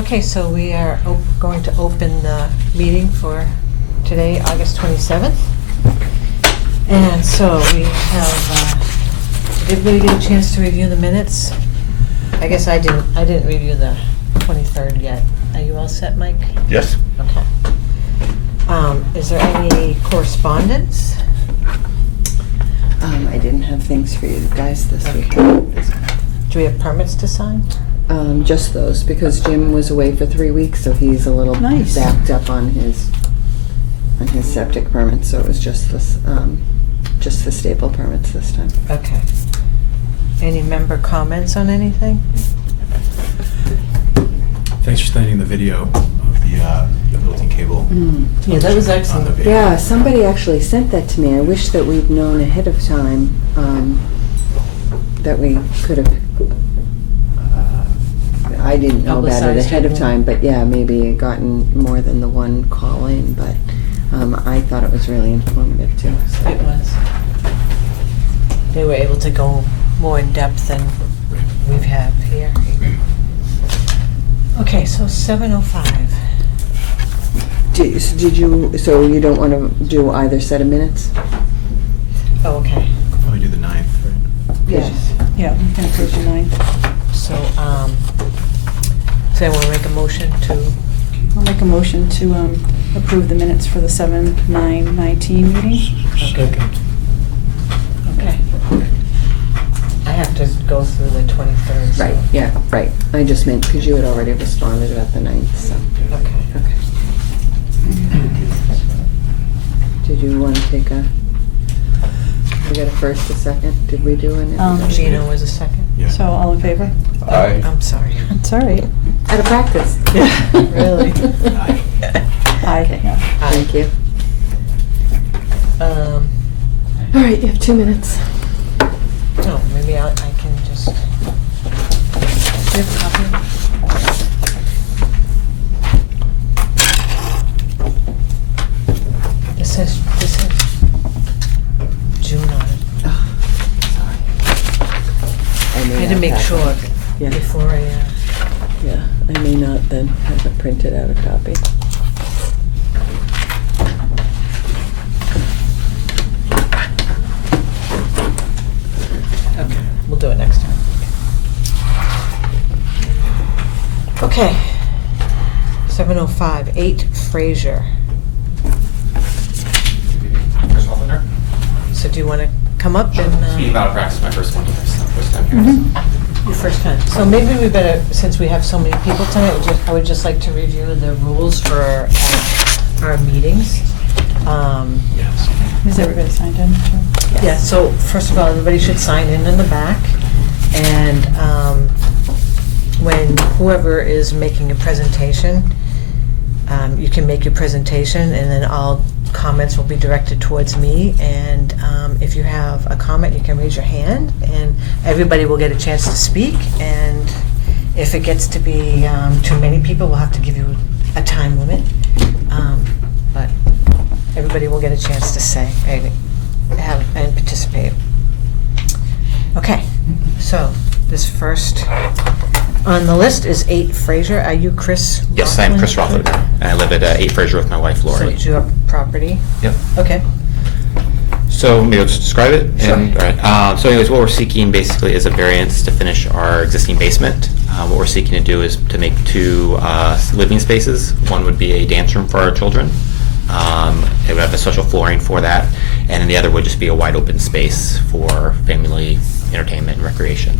Okay, so we are going to open the meeting for today, August 27th. And so we have, did everybody get a chance to review the minutes? I guess I didn't review the 23rd yet. Are you all set, Mike? Yes. Okay. Is there any correspondence? I didn't have things for you guys this week. Do we have permits to sign? Just those, because Jim was away for 3 weeks, so he's a little Nice. backed up on his septic permits, so it was just the staple permits this time. Okay. Any member comments on anything? Thanks for sending the video of the built-in cable. Yeah, that was on the excellent. video. Yeah, somebody actually sent that to me. I wish that we'd known ahead of time, that we could have, I didn't know about it Publicized ahead it of more. time, but yeah, maybe gotten more than the one call in, but I thought it was really informative too. so. It was. They were able to go more in depth than we've had here. Okay, so 7:05. So you don't want to do either set of minutes? Oh, okay. Probably do the 9th, right? Yes. Yeah, we can approve the 9th. So, so I want to make a motion to, I'll make a motion to approve the minutes for the 7/9/19 meeting. okay. I have to go through the 23rd. so- Right, yeah, right. I just meant because you had already responded about the 9th, so. Okay. Okay. Did you want to take a, we got a first, a second? Did we do an? Gina was a second. Yeah. So all in favor? Aye. I'm sorry. It's all right. Out of practice. Yeah, really. Aye. Aye. Okay. Yeah. Thank you. Um, All right, you have 2 minutes. oh, maybe I can just, do you have a copy? This says June on it. Oh, sorry. I may had to not make have sure it. Yeah. before I, Yeah, I may not then have it printed out a copy. okay, we'll do it next time. Okay. 7:05, 8 Fraser. First opener. So do you want to come up and, Speaking about practice, my first one here, so first time here. your first time? So maybe we better, since we have so many people tonight, I would just like to review the rules for our meetings. Yes. Is everybody signed in? Sure. Yeah, so first of all, everybody should sign in the back. And when whoever is making a presentation, you can make your presentation and then all comments will be directed towards me. And if you have a comment, you can raise your hand and everybody will get a chance to speak. And if it gets to be too many people, we'll have to give you a time limit. But everybody will get a chance to say and participate. Okay, so this first on the list is 8 Fraser. Are you Chris? Yes, I'm Chris Rothler, and I live at 8 Fraser with my wife, So Lori. it's your property? Yep. Okay. So maybe I'll just describe it. Sure. And, all right. So anyways, what we're seeking basically is a variance to finish our existing basement. What we're seeking to do is to make 2 living spaces. One would be a dance room for our children. It would have a special flooring for that. And then the other would just be a wide open space for family entertainment and recreation.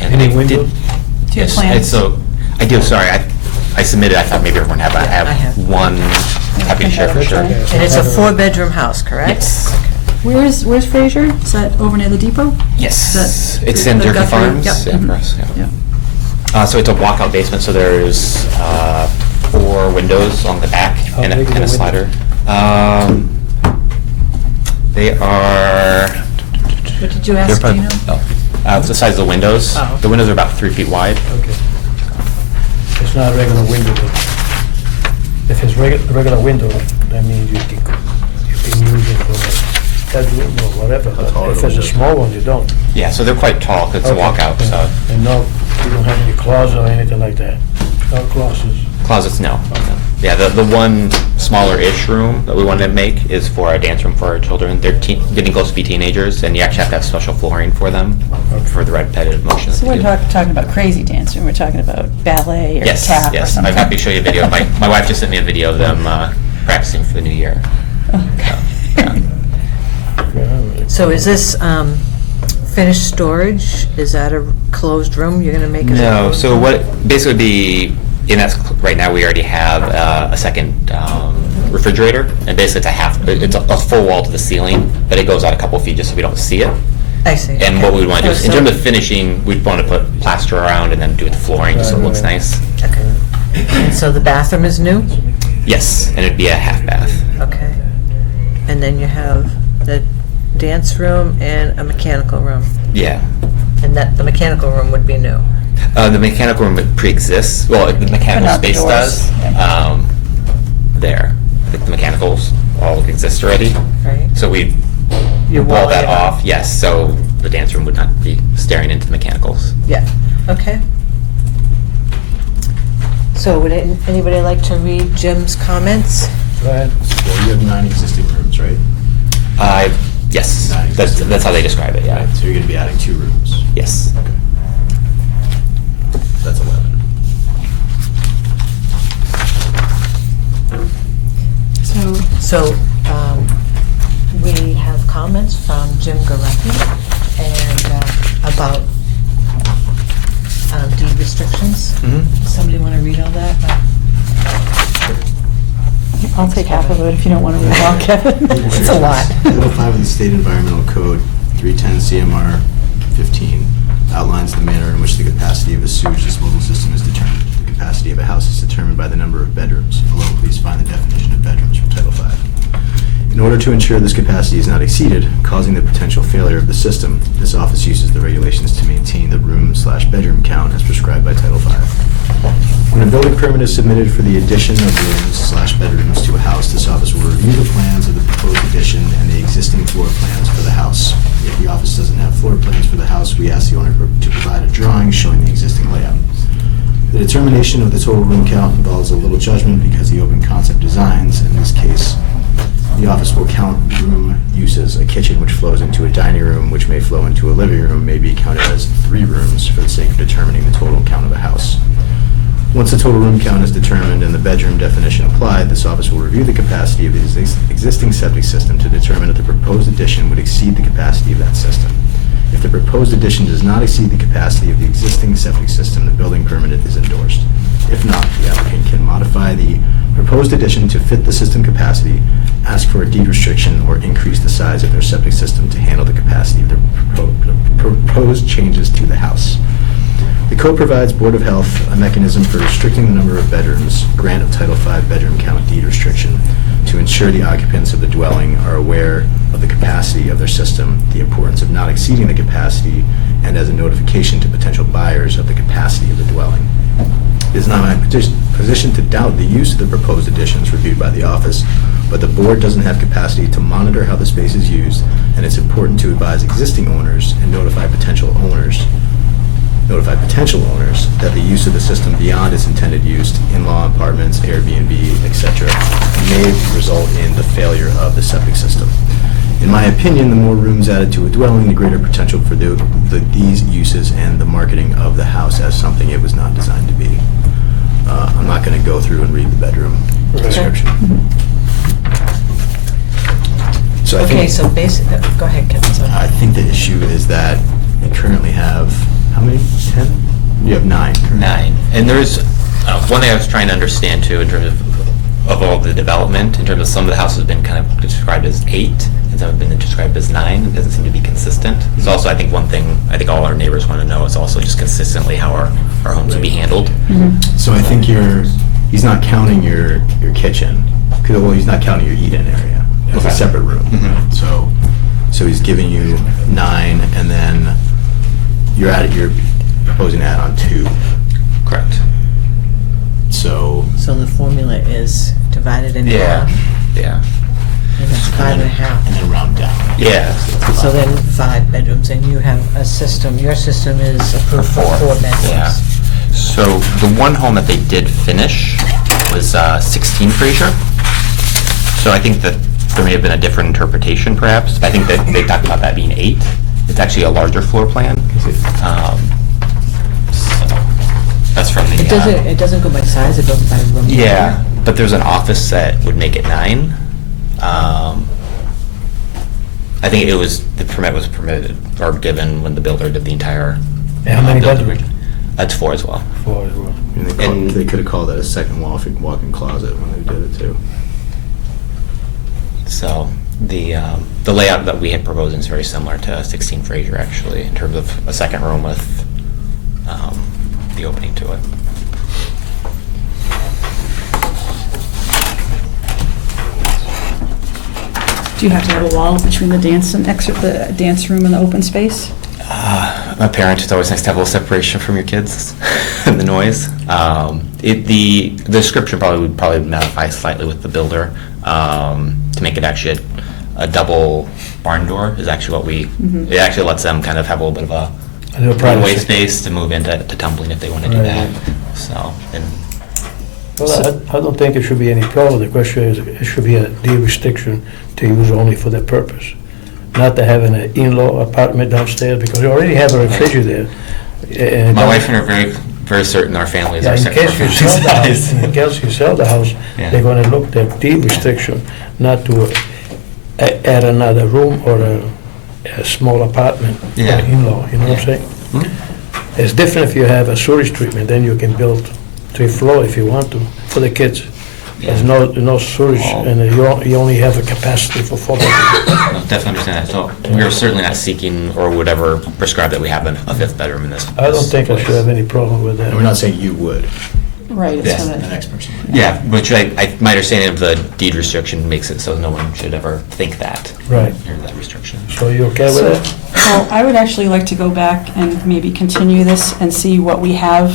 And Any I windows? Do you have Yes, plans? and so I do. Sorry, I submitted. I thought maybe everyone had. But I have, I have. one. Happy to share for sure. Okay. And it's a 4-bedroom house, correct? Yes. Where's Fraser? Is that over near the depot? Yes. That- It's in the Durkee Guthrie? Farms. Yep. Yeah, for us. Yeah. Yeah. So it's a walkout basement. So there's 4 windows on the back How and big are a the slider. They are. What did you They're ask, probably, Gino? it's the size of the windows. Oh. The windows are about 3 feet wide. Okay. It's not a regular window, but if it's a regular window, that means you can use it for bedroom or whatever. How tall But are if the it's a windows? small one, you don't. Yeah, so they're quite tall 'cause it's a Okay, walkout. yeah. So And no You don't have any closet or anything like that? No closets? Closets, no. Yeah, the one smaller-ish room that we wanted to make is for a dance room for our children. They're getting close to be teenagers, and you actually have to have special flooring for them, for the repetitive motion. So we're talking about crazy dancing, we're talking about ballet or Yes, tap or yes. something? I'm happy to show you a video. My wife just sent me a video of them practicing for the new year. Okay. Yeah. Yeah. So is this finished storage? Is that a closed room you're gonna make it a No, closed so room? what basically be, and that's, right now we already have a second refrigerator, and basically it's a full wall to the ceiling, but it goes out a couple feet just so we don't see it. I see. And okay. what we'd want to do is, in Oh, terms so- of finishing, we'd want to put plaster around and then do the flooring just so it looks Right. nice. Okay. And so the bathroom is new? Yes, and it'd be a half bath. Okay. And then you have the dance room and a mechanical room. Yeah. And that, the mechanical room would be new. The mechanical room pre-exists, well, the mechanical not the space doors. does. Yeah. There. I think the mechanicals all exist already. Right. So we You're wall walling that it off, yes, so the dance room would not be staring into the mechanicals. Yeah, okay. So would anybody like to read Jim's comments? Go ahead. Well, you have 9 existing rooms, right? Yes, Nine existing that's how they rooms. describe it, yeah. Right, so you're gonna be adding 2 rooms. Yes. Okay. That's 11. So, we have comments from Jim Garecki and about deed restrictions. Mhm. Does somebody want to read all that? I'll take half of it if you don't want to read it all, Kevin. It's a lot. Title 5 of the State Environmental Code, 310 CMR 15, outlines the manner in which the capacity of a sewage disposal system is determined. The capacity of a house is determined by the number of bedrooms. Below, please find the definition of bedrooms from Title 5. In order to ensure this capacity is not exceeded, causing the potential failure of the system, this office uses the regulations to maintain the room/bedroom count as prescribed by Title 5. When a building permit is submitted for the addition of rooms/bedrooms to a house, this office will review the plans of the proposed addition and the existing floor plans for the house. If the office doesn't have floor plans for the house, we ask the owner to provide a drawing showing the existing layout. The determination of the total room count involves a little judgment because the open concept designs, in this case, the office will count room uses. A kitchen which flows into a dining room, which may flow into a living room, may be counted as 3 rooms for the sake of determining the total count of a house. Once the total room count is determined and the bedroom definition applied, this office will review the capacity of the existing septic system to determine if the proposed addition would exceed the capacity of that system. If the proposed addition does not exceed the capacity of the existing septic system, the building permit is endorsed. If not, the applicant can modify the proposed addition to fit the system capacity, ask for a deed restriction, or increase the size of their septic system to handle the capacity of the proposed changes to the house. The code provides Board of Health a mechanism for restricting the number of bedrooms, grant of Title V bedroom count deed restriction, to ensure the occupants of the dwelling are aware of the capacity of their system, the importance of not exceeding the capacity, and as a notification to potential buyers of the capacity of the dwelling. It is not my position to doubt the use of the proposed additions reviewed by the office, but the board doesn't have capacity to monitor how the space is used, and it's important to advise existing owners and notify potential owners that the use of the system beyond its intended use, in-law apartments, Airbnb, etc., may result in the failure of the septic system. In my opinion, the more rooms added to a dwelling, the greater potential for these uses and the marketing of the house as something it was not designed to be. I'm not going to go through and read the bedroom description. So I Okay, think, so basically, go ahead, Kevin. sorry. I think the issue is that we currently have, how many? 10? You have 9 currently. 9. And there's one thing I was trying to understand too in terms of all the development, in terms of some of the houses have been kind of described as 8, and some have been described as 9. It doesn't seem to be consistent. It's also, I think, one thing I think all our neighbors want to know is also just consistently how our homes will be handled. So I think he's not counting your kitchen, well, he's not counting your eat-in area as a Okay. separate room. Mhm. So he's giving you 9, and then you're proposing to add on 2. Correct. So So the formula is divided in half, Yeah. and it's 5 and a half. and then round down. Yeah. So then 5 bedrooms, and you have a system, your system is approved for 4 bedrooms. Yeah. So the one home that they did finish was 16 Fraser. So I think that there may have been a different interpretation perhaps. I think that they talked about that being 8. It's actually a larger floor plan. So that's from the... It doesn't go by size, it goes by room. Yeah, but there's an office that would make it 9. I think the permit was permitted or given when the builder did the entire... And how many building. bedrooms? That's 4 as well. 4 as well. And they could have called that a second walk-in closet when they did it too. So the layout that we had proposed is very similar to 16 Fraser actually, in terms of a second room with the opening to it. Do you have to have a wall between the dance room and the open space? I'm a parent, it's always nice to have a little separation from your kids and the noise. The description would probably modify slightly with the builder to make it actually a double barn door is actually what we, it actually lets them kind of have a little bit of a little runway privacy. space to move into tumbling if they want to do Right. that. So, and Well, I don't think it should be any problem. The question is, it should be a deed restriction to use only for that purpose. Not to have an in-law apartment downstairs, because you already have a refrigerator. And my wife and I are very, very certain our families Yeah, are in separate case you from sell the house, size. in case you sell the house, Yeah. they're gonna look at deed restriction, not to add another room or a small apartment for Yeah. the in-law, you know what I'm saying? Hmm? It's different if you have a sewage treatment, then you can build 3 floors if you want to, for the kids. There's no sewage, Oh. and you only have a capacity for 4 bedrooms. No, definitely understand that. So we are certainly not seeking or would ever prescribe that we have a 5th bedroom in this. I don't think I should have any problem with And we're that. not saying you would, Right, it's Yes. the gonna, next person. Yeah, which my understanding of the deed restriction makes it so no one should ever think that. Right. Or that restriction. So you okay with so, that? well, I would actually like to go back and maybe continue this and see what we have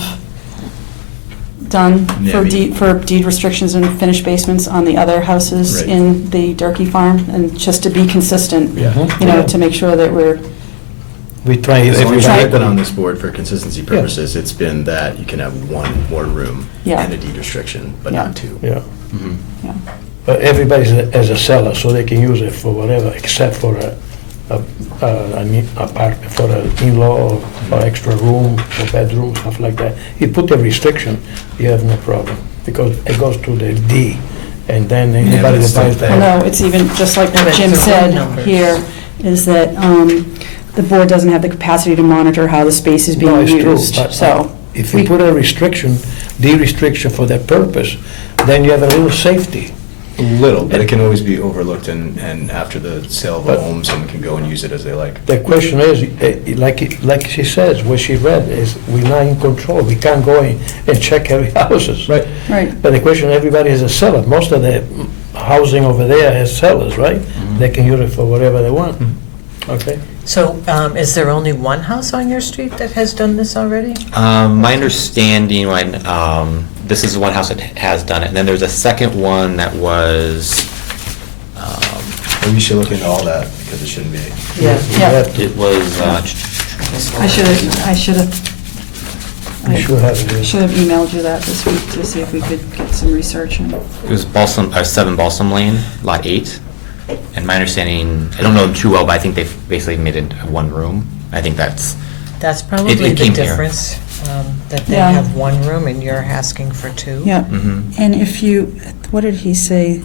done Yeah, for I mean- deed restrictions and finished basements on the other houses Right. in the Durkee farm, and just to be consistent, Yeah. Mhm. you know, to make sure that we're, We try, As long as try- I've been on this board for consistency purposes, it's been that you can have one more room Yeah. and a deed restriction, but Yeah. not 2. yeah. Mhm. yeah. But everybody's as a seller, so they can use it for whatever, except for an apartment, for an in-law, or extra room, or bedroom, stuff like that. You put a restriction, you have no problem, because it goes to the D, and then anybody but that buys still- Well, that. no, it's even, just like Yeah, what but Jim it's the room said numbers. here, is that the board doesn't have the capacity to monitor how the space is No, being it's true, used, but so. if we- you put a restriction, D restriction for that purpose, then you have a little safety. A little, but it can always be overlooked and after the sale of a But- home, someone can go and use it as they like. The question is, like she says, what she read, is we're not in control, we can't go in and check every houses. Right. Right, But the question, everybody is a seller. Most of the housing over there has sellers, right? They can use it for whatever they want. Okay? So is there only one house on your street that has done this already? My understanding, this is the one house that has done it, and then there's a second one that was, Maybe you should look into all that, because it shouldn't be. Yeah. You Yeah. have to- it was, I should have You should have it. Should have emailed you that this week to see if we could get some research on. it was 7 Balsam Lane, Lot 8. And my understanding, I don't know them too well, but I think they've basically made it one room. I think that's, That's probably the came here. difference, that they Yeah. have one room and you're asking for 2. Yeah, mhm. and if you, what did he say?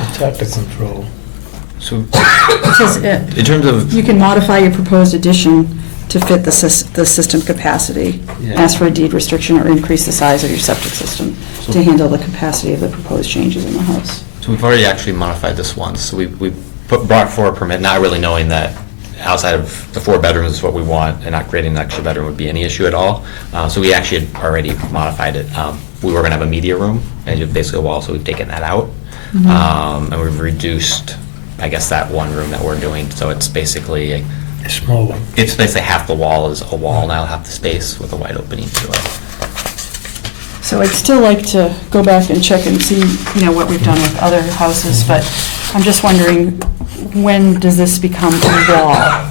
It's hard to control. So, It says, in terms of, you can modify your proposed addition to fit the system capacity. Yeah. Ask for a deed restriction or increase the size of your septic system to handle the capacity of the proposed changes in the house. so we've already actually modified this once. So we brought for a permit, not really knowing that outside of the 4 bedrooms is what we want, and not creating an extra bedroom would be any issue at all. So we actually had already modified it. We were going to have a media room, and just basically a wall, so we've taken that out. And we've reduced, I guess, that one room that we're doing, so it's basically, A small one. half the wall is a wall now, half the space with a wide opening to it. So I'd still like to go back and check and see, what we've done with other houses, but I'm just wondering, when does this become a wall?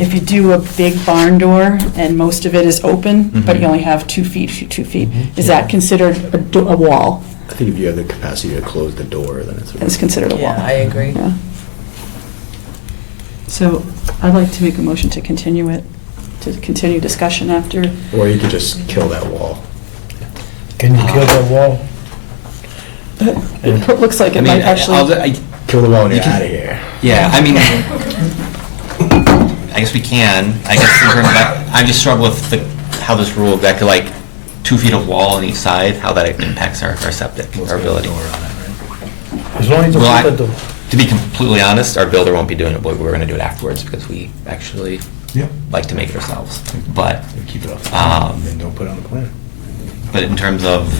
If you do a big barn door and most of it is open, but you only have 2 feet, is that considered a wall? I think if you have the capacity to close the door, then It's considered a wall? Yeah, I agree. Yeah. So I'd like to make a motion to continue it, to continue discussion after. Or you could just kill that wall. Can you kill that wall? It looks like it might actually. Kill the wall and You you're can- out of here. Yeah, I mean, I guess we can. I guess in terms of that, I just struggle with how this rule, that could 2 feet of wall on each side, how that impacts our septic, our ability. As long as you Well, put the door. To be completely honest, our builder won't be doing it, but we're gonna do it afterwards because we actually Yeah. like to make it ourselves. But, Keep it off. Um, And don't put it on the plan. but in terms of,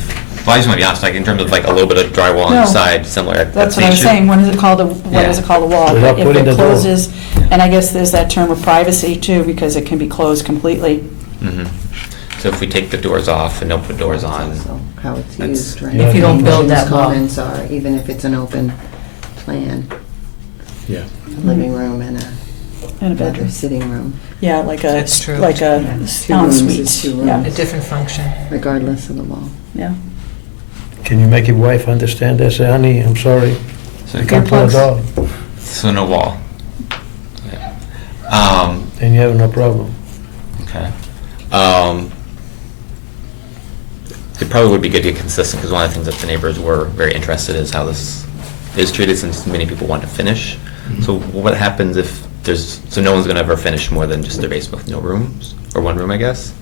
well, I just wanna be honest, in terms of a little bit of drywall on the No. side, similar. That's what I was saying, when is it called a wall? Without But if putting it the door. closes, and I guess there's that term of privacy too, because it can be closed completely. Mhm. So if we take the doors off and don't put doors on, Also how it's That's- used, right? If you don't build that wall. Comments are, even if it's an open plan, Yeah. a living room and In a a bedroom. sitting room, Yeah, like a, That's true. like a Two rooms ensuite. is two Yeah, A rooms. different function. regardless of the wall. yeah. Can you make your wife understand that? Say, honey, I'm sorry. so, You can't put a Earplugs. dog. so no wall. Yeah. Then you have no problem. Okay. It probably would be good to get consistent, because one of the things that the neighbors were very interested is how this is treated, since many people want to finish. So what happens if so no one's gonna ever finish more than just their basement with no rooms, or one room, I guess?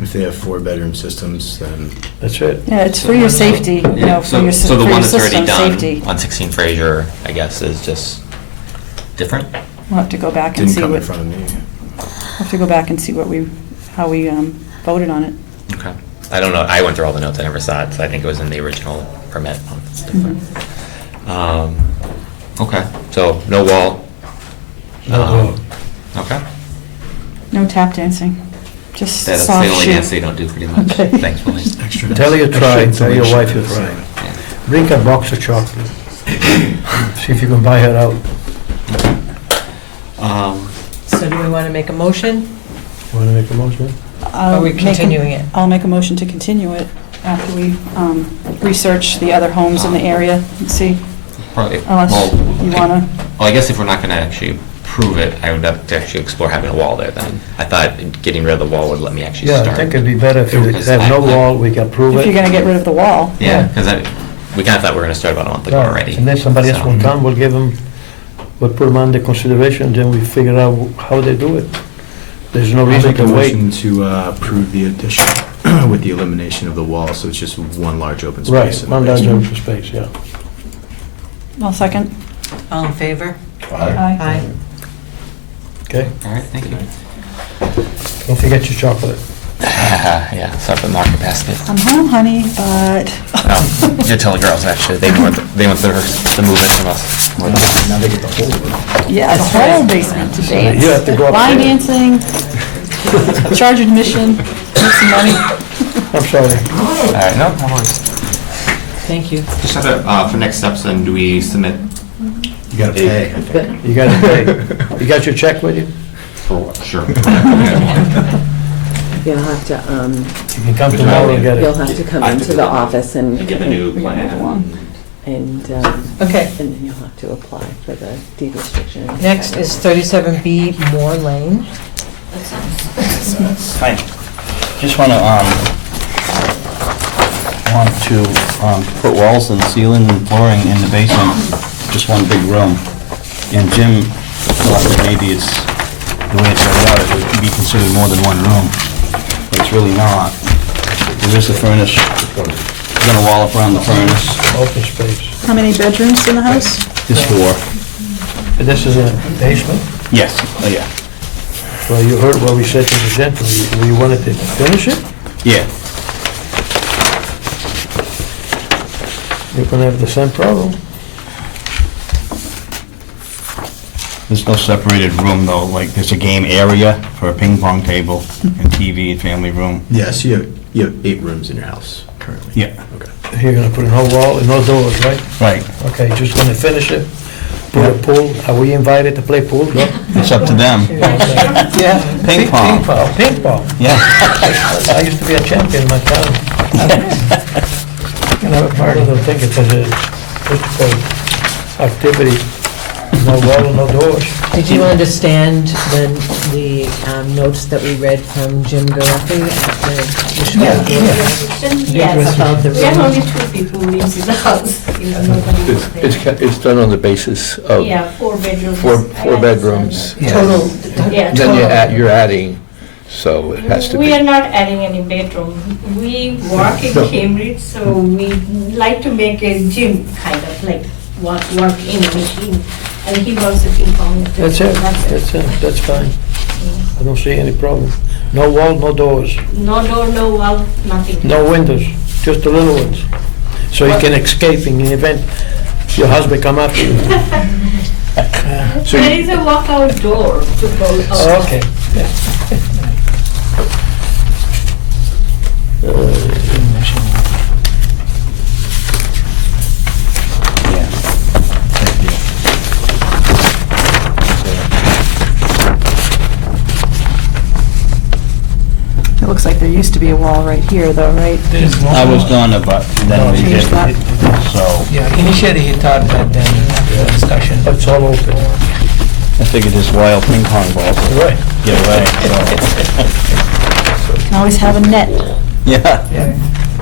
If they have 4-bedroom systems, then That's it. Yeah, it's for your safety, for your, So the for one your that's already system done safety. on 16 Fraser, I guess, is just different? We'll have to go back and didn't see come in what, front of me. have to go back and see how we voted on it. Okay. I don't know, I went through all the notes, I never saw it, so I think it was in the original permit. It's different. Okay, so no wall. No Um, door. Okay. No tap dancing, just That's the soft only shoe. dance they don't do pretty much, Okay. thankfully. Extra. Tell her you tried, tell your wife you insulation. tried. Yeah. Bring a box of chocolate. See if you can buy her out. So do we want to make a motion? Want to make a motion? Are we continuing it? I'll make a motion to continue it after we research the other homes in the area and see, Probably, unless well, you wanna. Well, I guess if we're not gonna actually prove it, I would have to actually explore having a wall there then. I thought getting rid of the wall would let me actually Yeah, start. I think it'd be better if you Because have no I- wall, we can prove it. If you're gonna get rid of the wall. Yeah, because we kind of thought we were gonna start about a month ago Right. already. And then somebody else So- will come, we'll give them, we'll put them under consideration, then we figure out how they do it. There's no I'll reason make a to wait. motion to approve the addition with the elimination of the wall, so it's just one large open space. Right, in the one large basement. open space, yeah. I'll second. All in favor? Aye. Okay? All right, thank you. Don't forget your chocolate. Yeah, sorry for the market basket. I'm home, honey, but. You tell the girls, actually, they want the movement from us. more than us. Now they get the whole room. Yeah, the whole basement to dance. You have to go up Line there. dancing, charge admission, make some money. I'm sorry. All right, no worries. Thank you. Just have to, for next steps, then, do we submit You gotta pay, I think. You got to pay. You got your check with you? for what? Sure. You'll have to, You can come tomorrow and get you'll it. have to come into the office and, Get the new We gotta move plan. along. and Okay. then you'll have to apply for the deed restriction. Next is 37B Moore Lane. Hi, just want to put walls and ceiling and flooring in the basement, just one big room. And Jim thought that maybe it's, the way it's laid out, it would be considered more than one room, but it's really not. There is the furnace, we're gonna wall up around the furnace, Open space. How many bedrooms in the house? there's 4. And this is a basement? Yes, oh yeah, Well, you heard what we said to the gentleman. We wanted to finish it. yeah. You're gonna have the same problem. There's no separated room though, like there's a game area for a ping pong table and TV and family room. Yes, you have 8 rooms in your house currently? Yeah, Okay. You're gonna put a no wall and no doors, right? right. Okay, just gonna finish it, put a pool. Are we invited to play pool? No? It's up to them. Yeah. Ping pong. Ping pong. Yeah. I used to be a champion in my town. You know, part of the thing, it's a activity, no wall, no doors. Did you understand the notes that we read from Jim Garefi after the show? Yes, About the we are room? only 2 people who lives in the house, you know, nobody lives there. It's done on the basis of Yeah, 4 bedrooms. four I bedrooms. Total, Yeah, Then total. you're adding, so it has to We be. are not adding any bedroom. We work in Cambridge, so we like to make a gym, kind of like work in a machine. And he wants a ping pong. That's it, that's fine. I don't see any problem. No wall, no doors, No door, no wall, nothing. no windows, just the little ones. So you can escape in the event your husband come after you. There is a walkout door to go out. Okay. Yeah. Thank you. It looks like there used to be a wall right here, though, right? I was gonna, but then we Change didn't, that. so Yeah, initially he thought that then after the discussion. It's all open. I figured just wild ping pong balls would Right. get away, Can always have a net. so. Yeah. Yeah.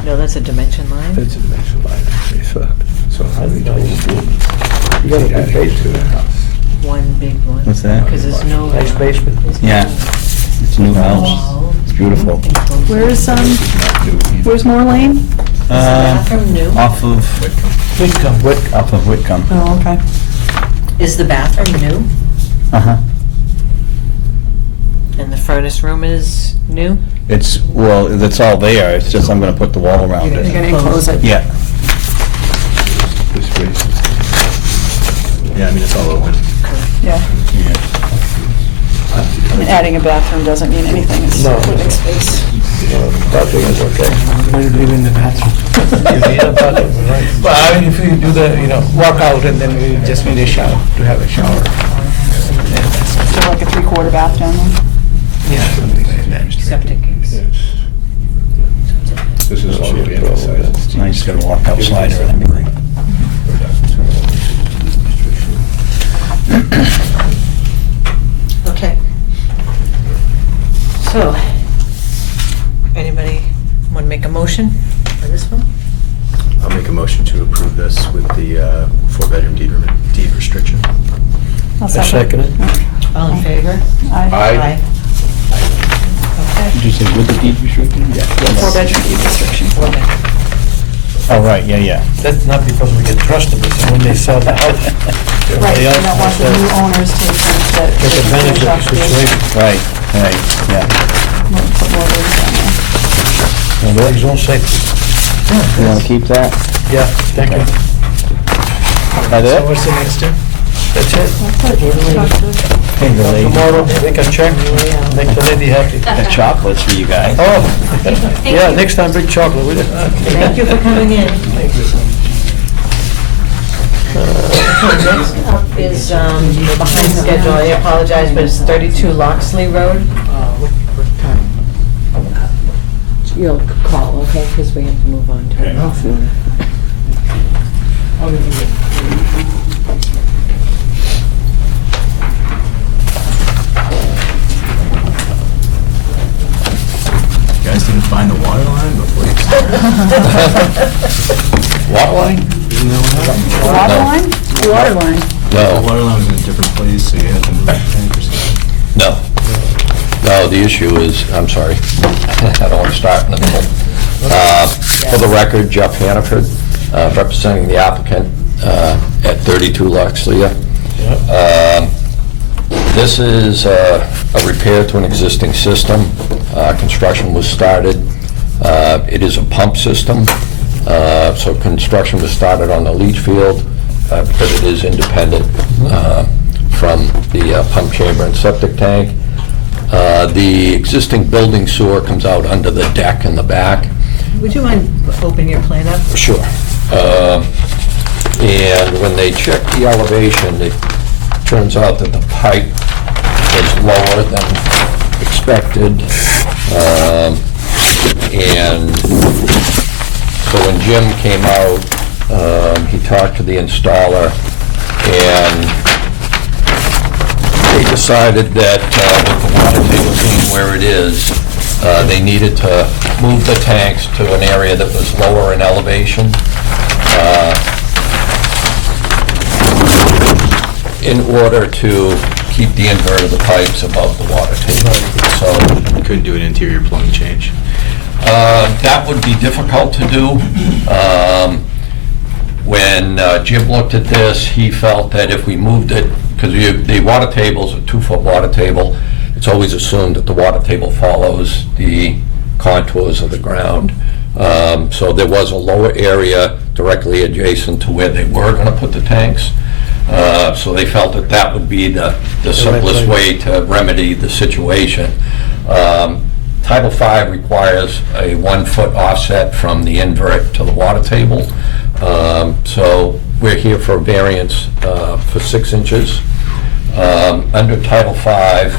no, that's a dimension line? It's a dimensional line, actually, so how do we know? You got a big basement. One big one. What's that? Because there's no. Nice basement. there's no Yeah. It's a new house. wall. It's beautiful. Enclosed. Where's Moore Lane? Is the bathroom new? Off of Whitcomb. Oh, okay. Is the bathroom new? Uh-huh. And the furnace room is new? It's, well, it's all there, it's just I'm gonna put the wall around You're it. gonna enclose it. Yeah. This space. Yeah, I mean, it's all open. Yeah. And adding a bathroom doesn't mean anything, it's No. living space. Bathroom is okay. Going to live in the bathroom. You need a bathroom, right? But I mean, if you do the, workout and then we just need a shower, to have a shower. Then that's- So like a 3/4 bath down there? Yeah, something like that. Septic. This is all the inside. Now you just got a walkout slider and everything. Okay. So, anybody want to make a motion for this one? I'll make a motion to approve this with the 4-bedroom deed restriction. I'll I second it. All in favor? Aye. Okay. Did you say with the deed restriction? Yeah. 4-bedroom deed restriction. Oh, right, yeah. That's not because we get trusted, it's when they sell the house. Right, Everybody you else don't want has the to new owners to take advantage of the situation. Right, yeah. Put more rooms down there. And his own safety. You wanna keep that? Yeah, thank you. That So it? what's the next step? That's it. Hey, the lady. Tomorrow, make a check, make the lady happy. Got chocolates for you guys. Oh, yeah, next time bring chocolate, will you? Thank you for coming in. Next up is, we're behind schedule, I apologize, but it's 32 Loxley Road. What time? You'll call, okay, because we have to move on to it. You guys didn't find the water line before you started? Water line? Isn't that what happened? The water line? The water line. The No, water line was in a different place, so you had to move the tank or something. no. No, the issue is, I'm sorry, I don't want to start in the middle. For the record, Jeff Hannaford, representing the applicant at 32 Loxley. This is a repair to an existing system. Construction was started. It is a pump system, so construction was started on the leach field because it is independent from the pump chamber and septic tank. The existing building sewer comes out under the deck in the back, Would you mind opening your plan up? Sure. And when they checked the elevation, it turns out that the pipe was lower than expected. And so when Jim came out, he talked to the installer, and they decided that with the water table being where it is, they needed to move the tanks to an area that was lower in elevation in order to keep the invert of the pipes above the water table. So You couldn't do an interior plumbing change. that would be difficult to do. When Jim looked at this, he felt that if we moved it, because the water table's a 2-foot water table, it's always assumed that the water table follows the contours of the ground. So there was a lower area directly adjacent to where they were going to put the tanks. So they felt that that would be the simplest way to remedy the situation. Title V requires a 1-foot offset from the invert to the water table. So we're here for a variance for 6 inches. Under Title V,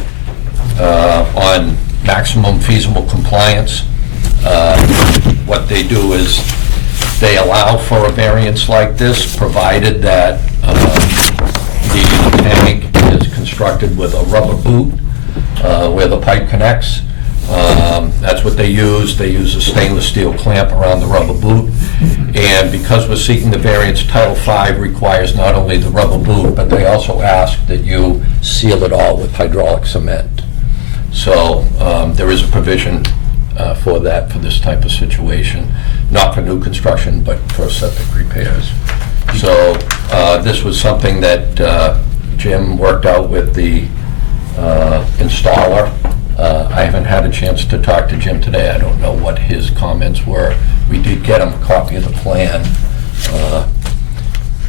on maximum feasible compliance, what they do is they allow for a variance like this, provided that the tank is constructed with a rubber boot where the pipe connects. That's what they use. They use a stainless steel clamp around the rubber boot. And because we're seeking the variance, Title V requires not only the rubber boot, but they also ask that you seal it all with hydraulic cement. So there is a provision for that, for this type of situation, not for new construction, but for septic repairs. So this was something that Jim worked out with the installer. I haven't had a chance to talk to Jim today. I don't know what his comments were. We did get him a copy of the plan.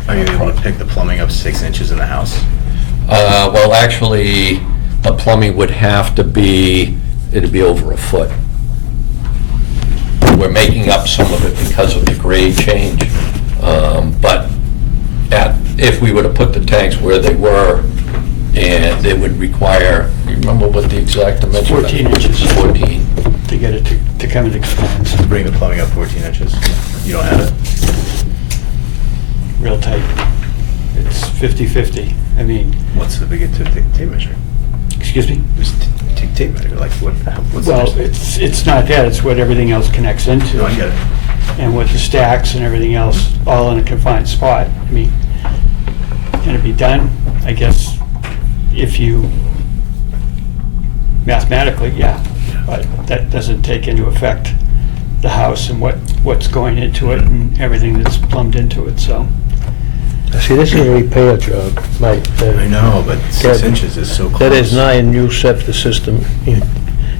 Are you able to pick the plumbing up 6 inches in the house? Well, actually, the plumbing would have to be, it'd be over a foot. We're making up some of it because of the grade change. But if we were to put the tanks where they were, and it would require, you remember what the exact dimension? 14 inches. 14. To get it to come into compliance, Bring the plumbing up 14 inches. You don't have it? real tight. It's 50/50. I mean, What's the big tape measure? excuse me? Just take tape measure, like what's the Well, next- it's not that, it's what everything else connects into. No, I get it. And with the stacks and everything else, all in a confined spot. I mean, can it be done? I guess if you, mathematically, yeah, but that doesn't take into effect the house and what's going into it and everything that's plumbed into it, so. See, this is a repair job, Mike. I know, but 6 That- inches is so close. That is not a new septic system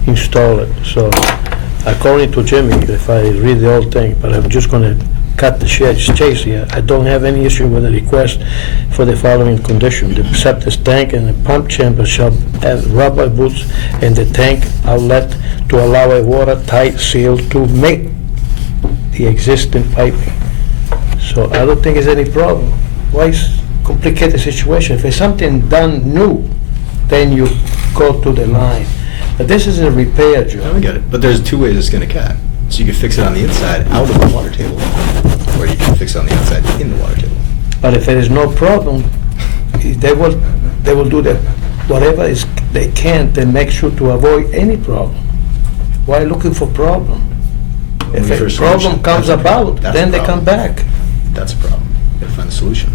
installed, so according to Jimmy, if I read the whole thing, but I'm just gonna cut the chase here, I don't have any issue with the request for the following condition. The septic tank and the pump chamber shall have rubber boots and the tank outlet to allow a watertight seal to make the existing piping. So I don't think there's any problem. Why complicate the situation? If it's something done new, then you go to the line. But this is a repair I job. get it, but there's 2 ways to skin a cat. So you can fix it on the inside, out of the water table, or you can fix it on the outside, in the water table. But if there is no problem, they will do that, whatever is they can to make sure to avoid any problem. Why looking for problem? If Looking for a a problem solution. comes That's a problem. about, That's then a they come problem. back. That's a problem. You gotta find a solution.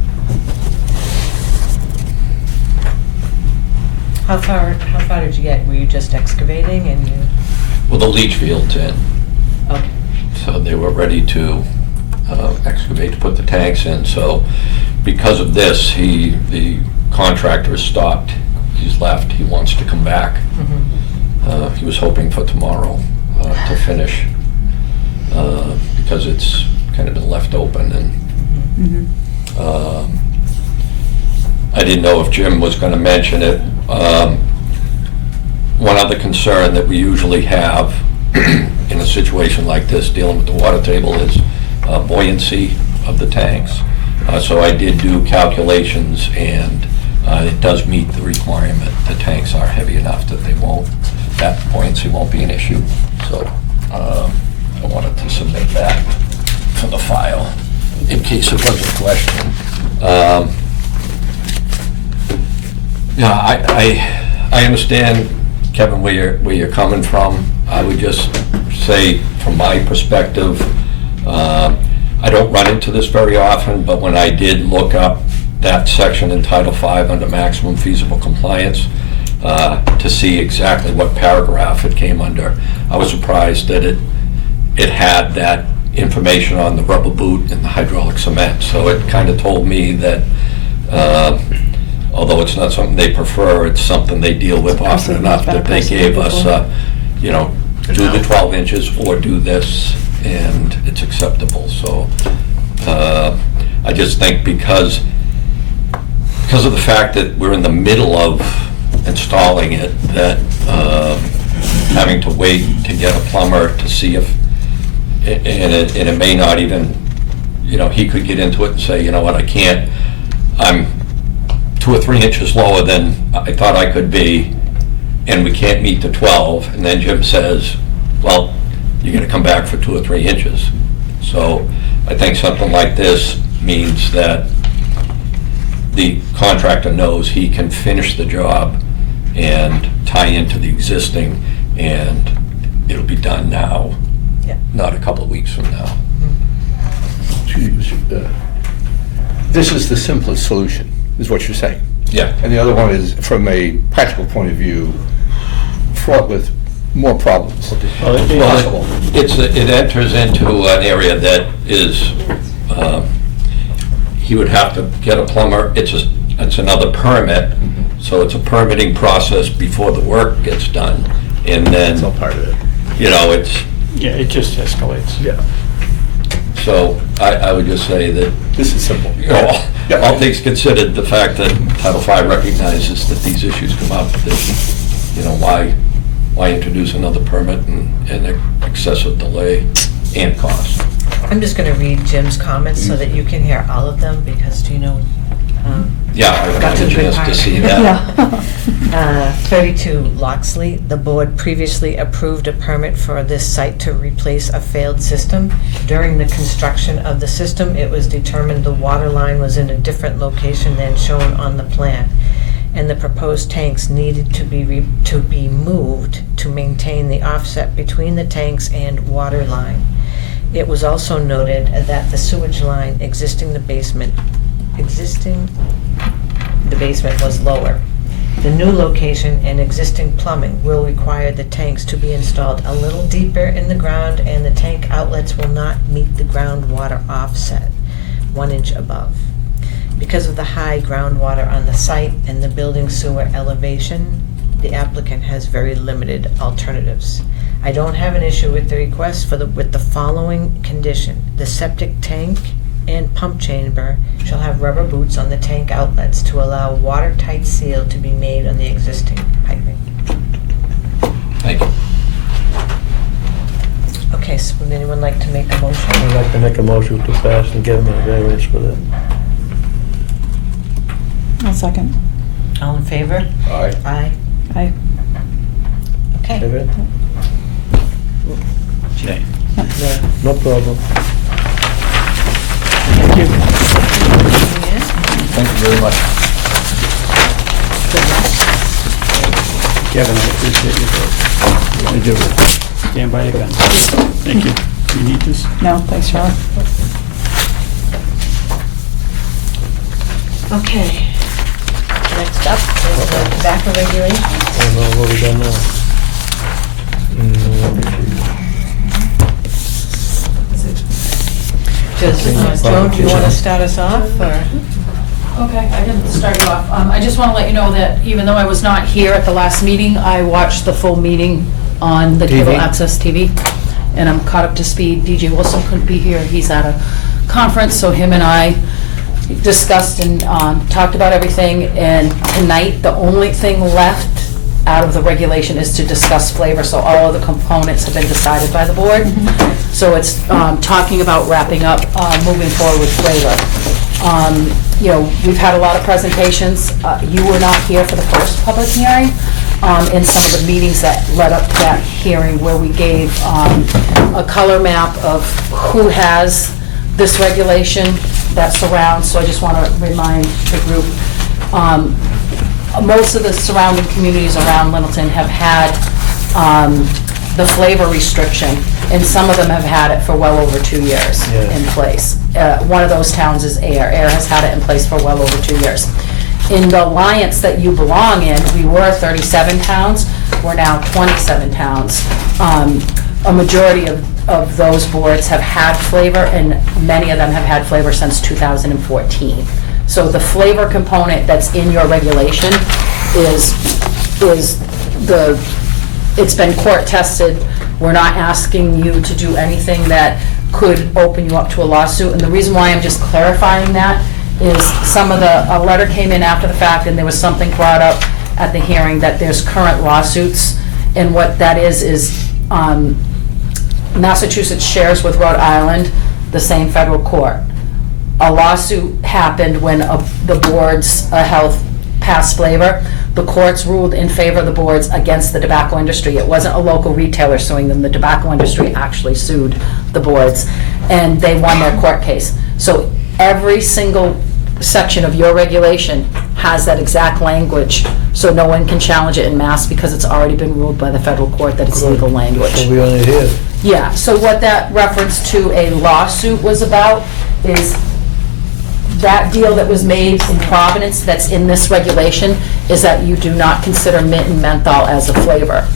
How far did you get? Were you just excavating and you, Well, the leach field's in, okay. so they were ready to excavate to put the tanks in. So because of this, the contractor stopped. He's left. He wants to come back. Mhm. He was hoping for tomorrow to finish because it's kind of been left open, and I didn't know if Jim was going to mention it. One other concern that we usually have in a situation like this, dealing with the water table, is buoyancy of the tanks. So I did do calculations, and it does meet the requirement. The tanks are heavy enough that that buoyancy won't be an issue. So I wanted to submit that for the file in case it was a question. Yeah, I understand, Kevin, where you're coming from. I would just say, from my perspective, I don't run into this very often, but when I did look up that section in Title V under maximum feasible compliance to see exactly what paragraph it came under, I was surprised that it had that information on the rubber boot and the hydraulic cement. So it kind of told me that although it's not something they prefer, it's something they deal with often enough that they gave us, do the 12 inches or do this, and it's acceptable. So I just think because of the fact that we're in the middle of installing it, that having to wait to get a plumber to see if, and it may not even, he could get into it and say, you know what, I can't, I'm 2 or 3 inches lower than I thought I could be, and we can't meet the 12, and then Jim says, well, you're gonna come back for 2 or 3 inches. So I think something like this means that the contractor knows he can finish the job and tie into the existing, and it'll be done now, not a couple of weeks from now. This is the simplest solution, is what you're saying. Yeah. And the other one is, from a practical point of view, fraught with more problems. Well, it enters into an area that is, he would have to get a plumber. It's another permit, so it's a permitting process before the work gets done, and then It's all part of it. Yeah, it just escalates. Yeah. So I would just say that, This is simple. all things considered, the fact that Title V recognizes that these issues come up, that, why introduce another permit and excessive delay and cost? I'm just going to read Jim's comments so that you can hear all of them, because Yeah, I got got to a the good chance to part. see that. 32 Loxley, the board previously approved a permit for this site to replace a failed system. During the construction of the system, it was determined the water line was in a different location than shown on the plan, and the proposed tanks needed to be moved to maintain the offset between the tanks and water line. It was also noted that the sewage line existing the basement was lower. The new location and existing plumbing will require the tanks to be installed a little deeper in the ground, and the tank outlets will not meet the groundwater offset 1 inch above. Because of the high groundwater on the site and the building sewer elevation, the applicant has very limited alternatives. I don't have an issue with the request with the following condition: the septic tank and pump chamber shall have rubber boots on the tank outlets to allow watertight seal to be made on the existing piping. Thank you. Okay, so would anyone like to make a motion? I'd like to make a motion to pass and give them a variance for that. I'll second. All in favor? Aye. Aye. Aye. Okay. Okay? Okay. No problem. Thank you. Thank you very much. Kevin, I appreciate your vote. I do. Stand by your guns. Thank you. You need this? No, thanks, Charlie. Okay. Next up is the tobacco regulations. I don't know what we got now. Joan, do you want to start us off, or? Okay, I can start you off. I just want to let you know that even though I was not here at the last meeting, I watched the full meeting on the Cable Access TV, and I'm caught up to speed. DJ Wilson couldn't be here. He's at a conference, so him and I discussed and talked about everything, and tonight, the only thing left out of the regulation is to discuss flavor, so all of the components have been decided by the board. So it's talking about wrapping up, moving forward with flavor. You know, we've had a lot of presentations. You were not here for the first public hearing. In some of the meetings that led up to that hearing, where we gave a color map of who has this regulation that surrounds, so I just want to remind the group, most of the surrounding communities around Littleton have had the flavor restriction, and some of them have had it for well over 2 years in place. One of those towns is Air. Air has had it in place for well over 2 years. In the alliance that you belong in, we were 37 towns, we're now 27 towns. A majority of those boards have had flavor, and many of them have had flavor since 2014. So the flavor component that's in your regulation it's been court tested. We're not asking you to do anything that could open you up to a lawsuit. And the reason why I'm just clarifying that is a letter came in after the fact, and there was something brought up at the hearing that there's current lawsuits, and what that is Massachusetts shares with Rhode Island the same federal court. A lawsuit happened when the boards of health passed flavor. The courts ruled in favor of the boards against the tobacco industry. It wasn't a local retailer suing them. The tobacco industry actually sued the boards, and they won their court case. So every single section of your regulation has that exact language, so no one can challenge it in Mass because it's already been ruled by the federal court that it's legal language. So we only hear. Yeah, so what that reference to a lawsuit was about is that deal that was made in Providence that's in this regulation is that you do not consider mint and menthol as a flavor.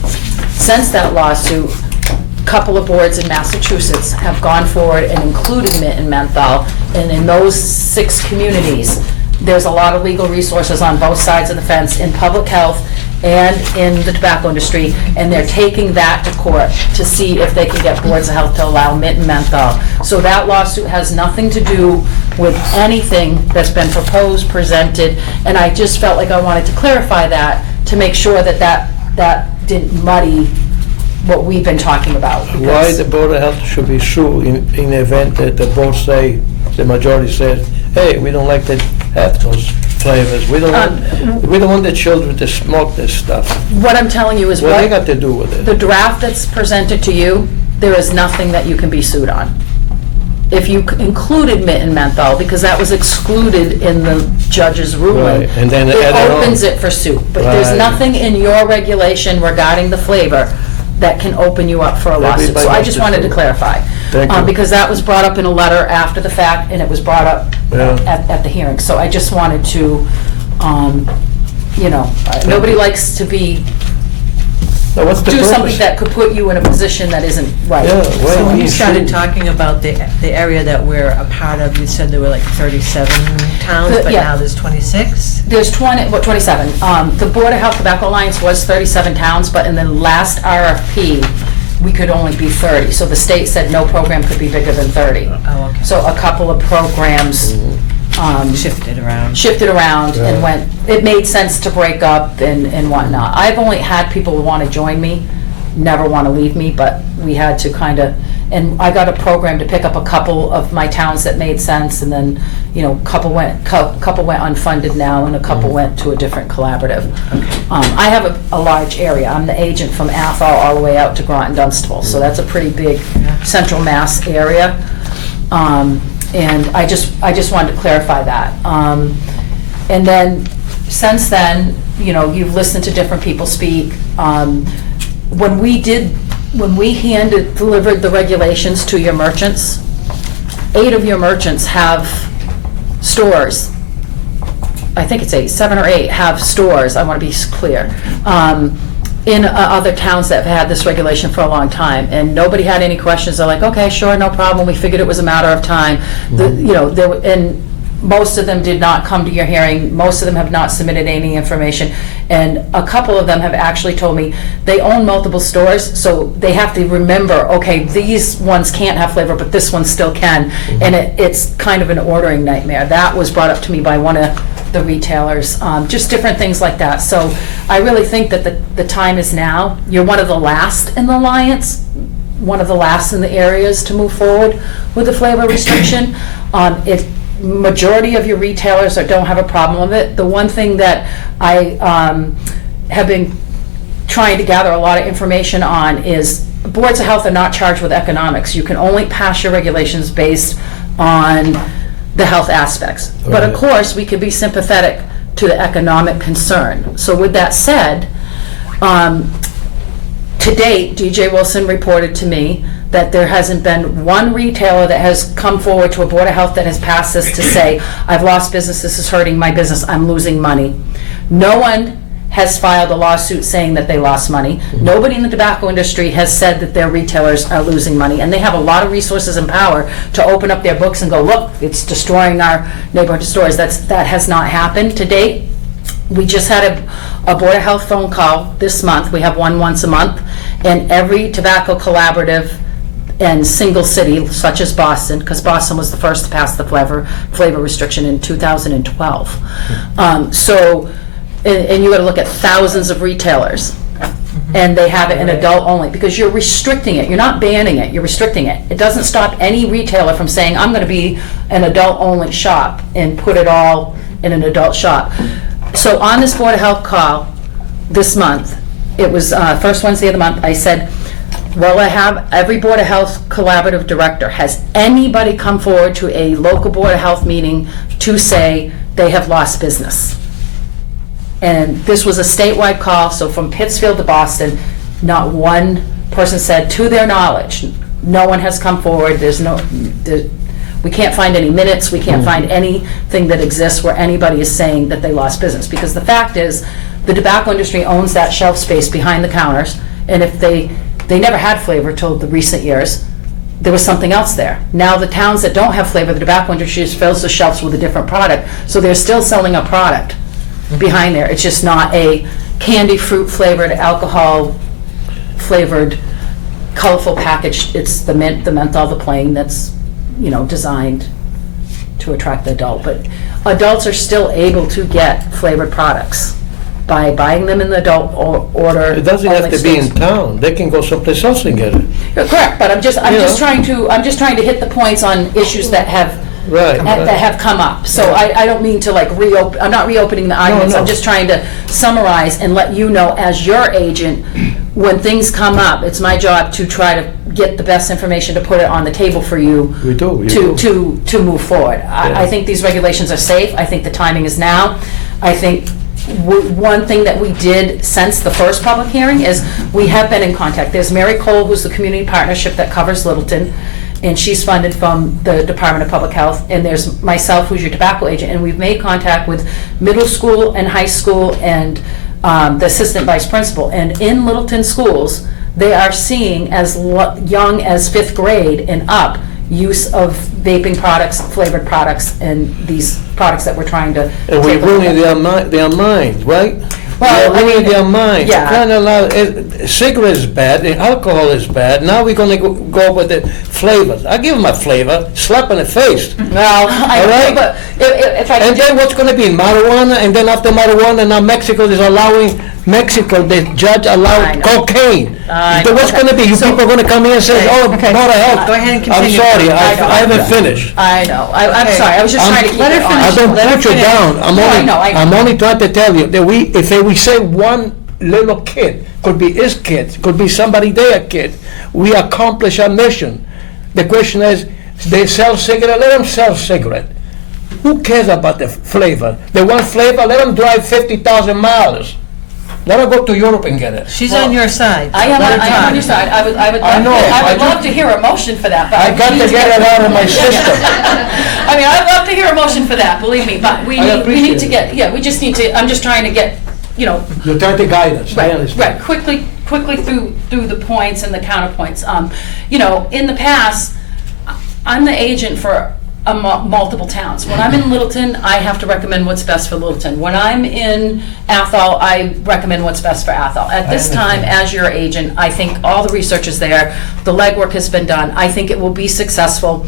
Since that lawsuit, a couple of boards in Massachusetts have gone forward and included mint and menthol, and in those 6 communities, there's a lot of legal resources on both sides of the fence in public health and in the tobacco industry, and they're taking that to court to see if they can get boards of health to allow mint and menthol. So that lawsuit has nothing to do with anything that's been proposed, presented, and I just felt like I wanted to clarify that to make sure that that didn't muddy what we've been talking about. Why the Board of Health should be sued in the event that the board say, the majority says, hey, we don't like to have those flavors. We don't want the children to smoke this stuff. What I'm telling you is What they got to do with the it? draft that's presented to you, there is nothing that you can be sued on. If you included mint and menthol, because that was excluded in the judge's ruling, Right, and then it add it on. opens it for suit. But there's Right. nothing in your regulation regarding the flavor that can open you up for a lawsuit. So Everybody I has just to wanted to sue. clarify. Thank you. Because that was brought up in a letter after the fact, and it was brought up Yeah. at the hearing. So I just wanted to, nobody likes to Now, what's the do something purpose? that could put you in a position that isn't right. Yeah, why So when are you you started sued? talking about the area that we're a part of, you said there were like 37 towns, but Yeah. now there's 26? There's 27. The Board of Health Tobacco Alliance was 37 towns, but in the last RFP, we could only be 30. So the state said no program could be bigger than 30. Oh, okay. So a couple of programs Shifted around. shifted around and Yeah. went, it made sense to break up and whatnot. I've only had people who want to join me, never want to leave me, but we had to kind of, and I got a program to pick up a couple of my towns that made sense, and then, couple went unfunded now, and a couple went to a different collaborative. I have a large area. I'm the agent from Athol all the way out to Groton Dunstable, so that's a pretty big central Mass area. And I just wanted to clarify that. And then, since then, you've listened to different people speak. When we delivered the regulations to your merchants, 8 of your merchants have stores. I think it's 8, 7 or 8 have stores, I want to be clear, in other towns that have had this regulation for a long time, and nobody had any questions. They're like, okay, sure, no problem, we figured it was a matter of time. And most of them did not come to your hearing, most of them have not submitted any information, and a couple of them have actually told me they own multiple stores, so they have to remember, okay, these ones can't have flavor, but this one still can, and it's kind of an ordering nightmare. That was brought up to me by one of the retailers, just different things like that. So I really think that the time is now. You're one of the last in the alliance, one of the last in the areas to move forward with the flavor restriction. Majority of your retailers don't have a problem with it. The one thing that I have been trying to gather a lot of information on is boards of health are not charged with economics. You can only pass your regulations based on the health aspects. But of course, we could be sympathetic to the economic concern. So with that said, to date, DJ Wilson reported to me that there hasn't been one retailer that has come forward to a Board of Health that has passed this to say, I've lost business, this is hurting my business, I'm losing money. No one has filed a lawsuit saying that they lost money. Nobody in the tobacco industry has said that their retailers are losing money, and they have a lot of resources and power to open up their books and go, look, it's destroying our neighborhood stores. That has not happened to date. We just had a Board of Health phone call this month. We have one once a month, and every tobacco collaborative and single city, such as Boston, because Boston was the first to pass the flavor restriction in 2012. And you got to look at thousands of retailers, and they have it in adult only, because you're restricting it. You're not banning it, you're restricting it. It doesn't stop any retailer from saying, I'm going to be an adult only shop and put it all in an adult shop. So on this Board of Health call this month, it was first Wednesday of the month, I said, well, I have every Board of Health collaborative director. Has anybody come forward to a local Board of Health meeting to say they have lost business? And this was a statewide call, so from Pittsfield to Boston, not one person said, to their knowledge, no one has come forward. We can't find any minutes, we can't find anything that exists where anybody is saying that they lost business. Because the fact is, the tobacco industry owns that shelf space behind the counters, and if they never had flavor till the recent years, there was something else there. Now the towns that don't have flavor, the tobacco industry just fills the shelves with a different product, so they're still selling a product behind there. It's just not a candy fruit flavored, alcohol flavored, colorful package. It's the mint, the menthol, the plain, that's, designed to attract the adult. But adults are still able to get flavored products by buying them in the adult order. It doesn't have only to be in stores. town, they can go someplace else and get it. Correct, but I'm just trying to hit the points on issues that have Right. that have come up. So I don't mean to reopen, I'm not reopening the arguments, no. I'm just trying to summarize and let you know, as your agent, when things come up, it's my job to try to get the best information to put it on the table for you. We do. To move forward. I think these regulations are safe, I think the timing is now. I think one thing that we did since the first public hearing is we have been in contact. There's Mary Cole, who's the community partnership that covers Littleton, and she's funded from the Department of Public Health, and there's myself, who's your tobacco agent, and we've made contact with middle school and high school and the assistant vice principal. And in Littleton schools, they are seeing as young as 5th grade and up use of vaping products, flavored products, and these products that we're trying to And we're ruining their mind, right? Well, we're ruining their mind. yeah. You can't allow, cigarettes is bad, alcohol is bad, now we're gonna go with the flavors. I give them a flavor, slap in the face. Well, All right? but if I And could then what's gonna be, marijuana, and then after marijuana, now Mexico is allowing, the judge I allowed know. cocaine. I Then know. what's gonna be, you So- people are gonna come here and say, oh, Okay. Board of Health. Go ahead and I'm continue. sorry, I know. I haven't finished. I know, I'm Okay. sorry, I was just trying to keep Let her it finish. I honest. don't Let her put you finish. down. No, I know, I know. I'm only trying to tell you that if we say one little kid, could be his kid, could be somebody their kid, we accomplish our mission. The question is, they sell cigarette, let them sell cigarette. Who cares about the flavor? They want flavor, let them drive 50,000 miles. Let them go to Europe and get it. She's on your side. I am Let her on talk. your side, I would I know, I would I love to hear a motion for that, but I got need to get it out of my system. I mean, I'd love to hear a motion for that, believe me, but we I need appreciate to it. get, yeah, we just need to, I'm just trying to get, You're trying to guide us, I Right, understand. quickly through the points and the counterpoints. In the past, I'm the agent for multiple towns. When I'm in Littleton, I have to recommend what's best for Littleton. When I'm in Athol, I recommend what's best for Athol. At this time, as your agent, I think all the research is there, the legwork has been done. I think it will be successful.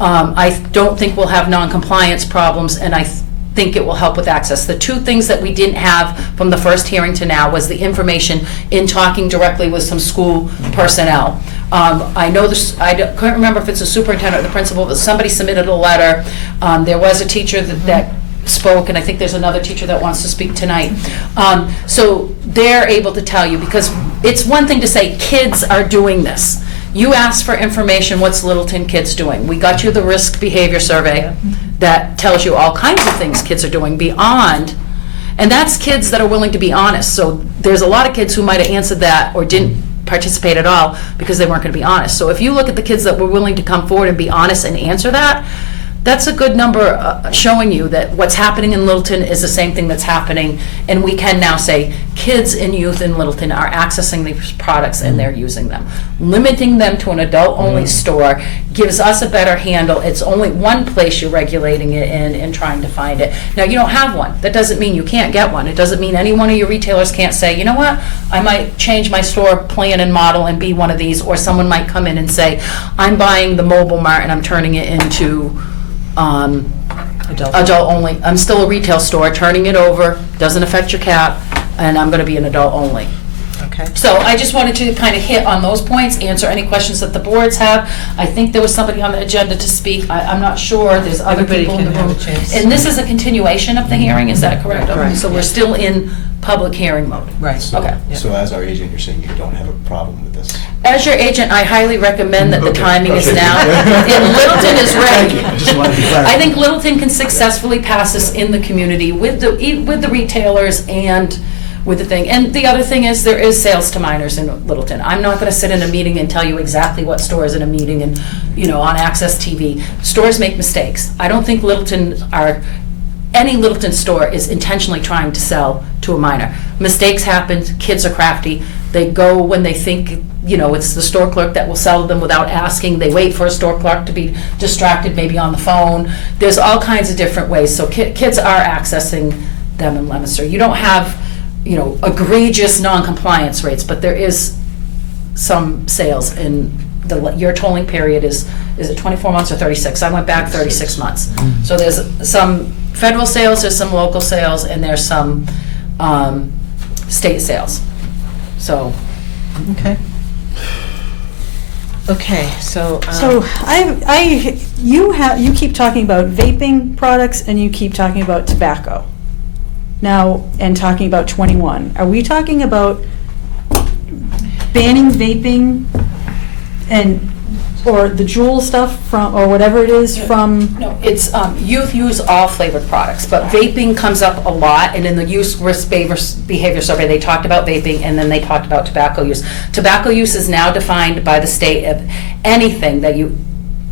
I don't think we'll have non-compliance problems, and think it will help with access. The two things that we didn't have from the first hearing to now was the information in talking directly with some school personnel. I know this, couldn't remember if it's the superintendent or the principal, but somebody submitted a letter. There was a teacher that spoke, and I think there's another teacher that wants to speak tonight. So they're able to tell you, because it's one thing to say kids are doing this. You asked for information, what's Littleton kids doing? We got you the risk behavior survey that tells you all kinds of things kids are doing beyond, and that's kids that are willing to be honest. So there's a lot of kids who might have answered that or didn't participate at all because they weren't going to be honest. So if you look at the kids that were willing to come forward and be honest and answer that, that's a good number showing you that what's happening in Littleton is the same thing that's happening, and we can now say kids and youth in Littleton are accessing these products and they're using them. Limiting them to an adult-only store gives us a better handle. It's only one place you're regulating it in and trying to find it. Now, you don't have one. That doesn't mean you can't get one. It doesn't mean any one of your retailers can't say, you know what, I might change my store plan and model and be one of these, or someone might come in and say, I'm buying the Mobile Mart and I'm turning it into adult only. I'm still a retail store, turning it over, doesn't affect your cap, and I'm gonna be an adult only. Okay. So I just wanted to kind of hit on those points, answer any questions that the boards have. I think there was somebody on the agenda to speak. I'm not sure, there's other Everybody people in the can have room. a chance. And this is a continuation of the hearing, is that correct? Correct. So we're still in public hearing mode. Right. Okay. So as our agent, you're saying you don't have a problem with this? As your agent, I highly recommend that the Okay. timing is Okay. now. And Littleton is ready. I just wanted to clarify. I think Littleton can successfully pass this in the community with the retailers and with the thing. And the other thing is, there is sales to minors in Littleton. I'm not gonna sit in a meeting and tell you exactly what store is in a meeting and, on Access TV. Stores make mistakes. I don't think any Littleton store is intentionally trying to sell to a minor. Mistakes happen, kids are crafty. They go when they think, it's the store clerk that will sell them without asking. They wait for a store clerk to be distracted, maybe on the phone. There's all kinds of different ways. So kids are accessing them in Leominster. You don't have, egregious non-compliance rates, but there is some sales in your tolling period is it 24 months or 36? I went back 36 months. So there's some federal sales, there's some local sales, and there's some state sales. So. Okay. Okay, so. So you keep talking about vaping products and you keep talking about tobacco. Now, and talking about 21. Are we talking about banning vaping or the Juul stuff or whatever it is from? No, it's, youth use all flavored products, but vaping comes up a lot, and in the use risk behavior survey, they talked about vaping, and then they talked about tobacco use. Tobacco use is now defined by the state of anything that you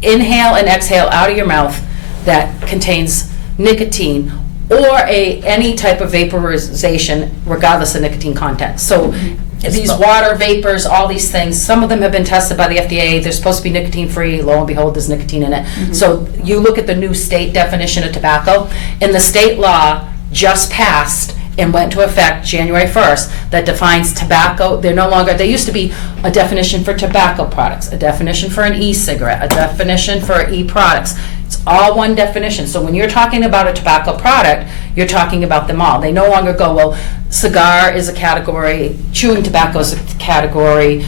inhale and exhale out of your mouth that contains nicotine or any type of vaporization regardless of nicotine content. So these water vapors, all these things, some of them have been tested by the FDA. They're supposed to be nicotine-free. Lo and behold, there's nicotine in it. So you look at the new state definition of tobacco, and the state law just passed and went into effect January 1st that defines tobacco. They're no longer, there used to be a definition for tobacco products, a definition for an e-cigarette, a definition for e-products. It's all one definition. So when you're talking about a tobacco product, you're talking about them all. They no longer go, well, cigar is a category, chewing tobacco is a category,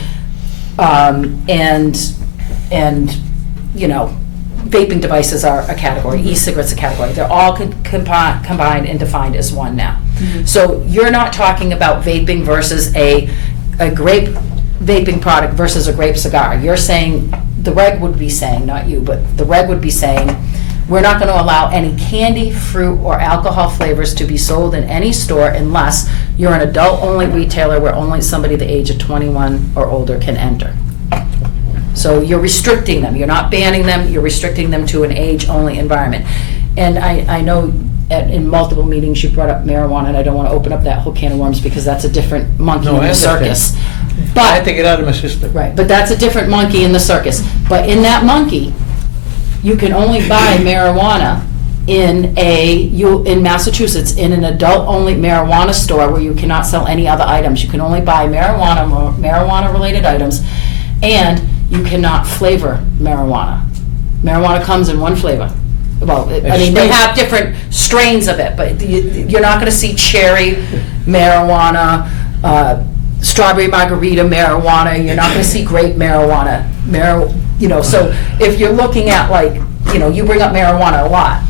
and vaping devices are a category, e-cigarettes a category. They're all combined and defined as one now. So you're not talking about vaping versus a grape vaping product versus a grape cigar. You're saying, the reg would be saying, not you, but the reg would be saying, we're not going to allow any candy, fruit, or alcohol flavors to be sold in any store unless you're an adult-only retailer where only somebody the age of 21 or older can enter. So you're restricting them. You're not banning them. You're restricting them to an age-only environment. And I know in multiple meetings you brought up marijuana, and I don't want to open up that whole can of worms because that's a different monkey in the circus. But I take it out of my system. right, but that's a different monkey in the circus. But in that monkey, you can only buy marijuana in Massachusetts in an adult-only marijuana store where you cannot sell any other items. You can only buy marijuana-related items, and you cannot flavor marijuana. Marijuana comes in one flavor. well, I mean, they have different strains of it, but you're not gonna see cherry marijuana, strawberry margarita marijuana, you're not gonna see grape marijuana, so if you're looking at like, you bring up marijuana a lot,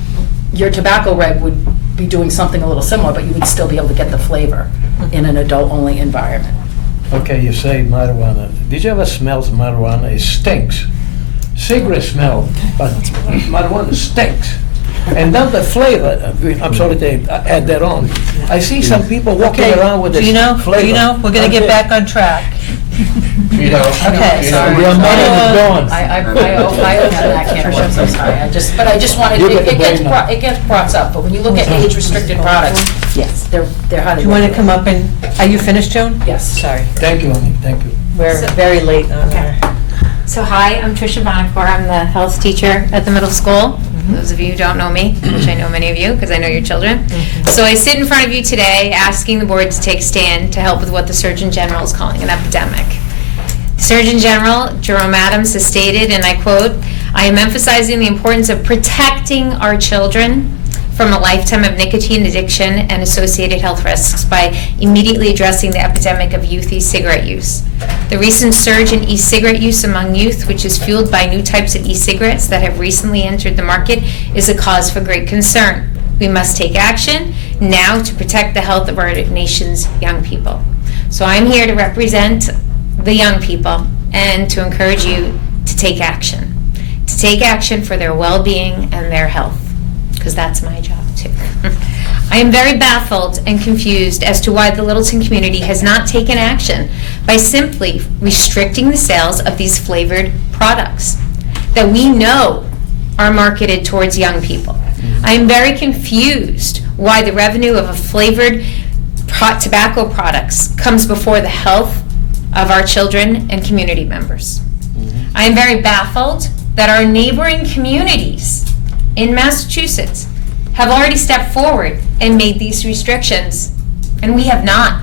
your tobacco reg would be doing something a little similar, but you would still be able to get the flavor in an adult-only environment. Okay, you say marijuana. Did you ever smell marijuana? It stinks. Cigarette smell, but marijuana stinks. And then the flavor, I'm sorry to add that on. I see some people walking around with this flavor. We're gonna get back on track. Okay, Sorry. We are not gone. I opened that can of worms, I'm sorry, I just wanted, it gets brought up, but when you look at age-restricted products, Yes. they're highly. You wanna come up and, are you finished, Joan? Yes. Sorry, Thank you, honey, thank you. we're very late on our. So hi, I'm Trisha Bonacor. I'm the health teacher at the middle school. Those of you who don't know me, which I know many of you because I know your children. So I sit in front of you today asking the board to take a stand to help with what the Surgeon General is calling an epidemic. The Surgeon General, Jerome Adams, has stated, and I quote, "I am emphasizing the importance of protecting our children from a lifetime of nicotine addiction and associated health risks by immediately addressing the epidemic of youth e-cigarette use. The recent surge in e-cigarette use among youth, which is fueled by new types of e-cigarettes that have recently entered the market, is a cause for great concern. We must take action now to protect the health of our nation's young people." So I'm here to represent the young people and to encourage you to take action for their well-being and their health, because that's my job too. I am very baffled and confused as to why the Littleton community has not taken action by simply restricting the sales of these flavored products that we know are marketed towards young people. I am very confused why the revenue of a flavored tobacco products comes before the health of our children and community members. I am very baffled that our neighboring communities in Massachusetts have already stepped forward and made these restrictions, and we have not.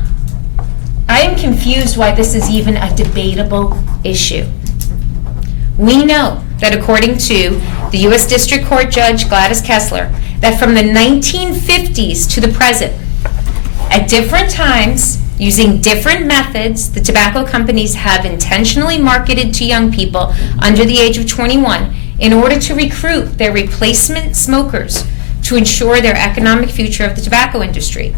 I am confused why this is even a debatable issue. We know that according to the U.S. District Court Judge Gladys Kessler, that from the 1950s to the present, at different times, using different methods, the tobacco companies have intentionally marketed to young people under the age of 21 in order to recruit their replacement smokers to ensure their economic future of the tobacco industry.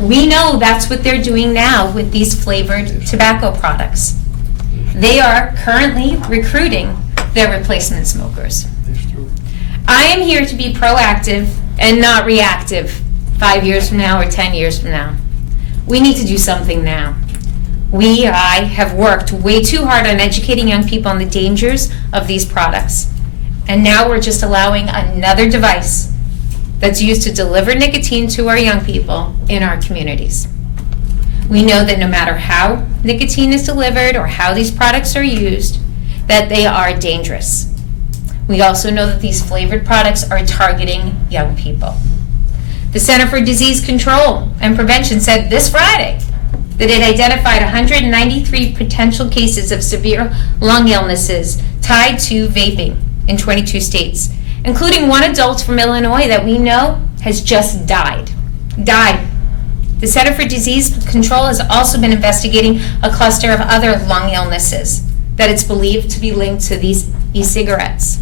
We know that's what they're doing now with these flavored tobacco products. They are currently recruiting their replacement smokers. I am here to be proactive and not reactive 5 years from now or 10 years from now. We need to do something now. I have worked way too hard on educating young people on the dangers of these products. And now we're just allowing another device that's used to deliver nicotine to our young people in our communities. We know that no matter how nicotine is delivered or how these products are used, that they are dangerous. We also know that these flavored products are targeting young people. The Center for Disease Control and Prevention said this Friday that it identified 193 potential cases of severe lung illnesses tied to vaping in 22 states, including one adult from Illinois that we know has just died. The Center for Disease Control has also been investigating a cluster of other lung illnesses that it's believed to be linked to these e-cigarettes.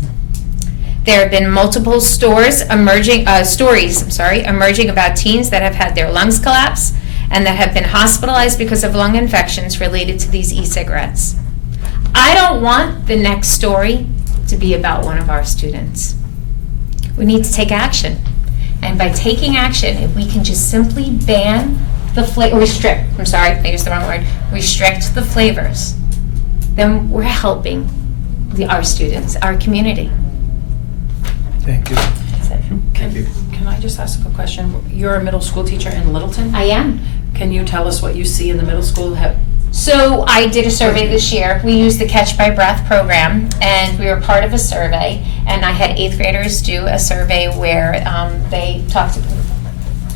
There have been multiple stories emerging about teens that have had their lungs collapse and that have been hospitalized because of lung infections related to these e-cigarettes. I don't want the next story to be about one of our students. We need to take action. And by taking action, if we can just simply restrict the flavors, then we're helping our students, our community. Thank you. Can I just ask a question? You're a middle school teacher in Littleton? I am. Can you tell us what you see in the middle school? So I did a survey this year. We used the Catch by Breath program, and we were part of a survey. And I had 8th graders do a survey where they talked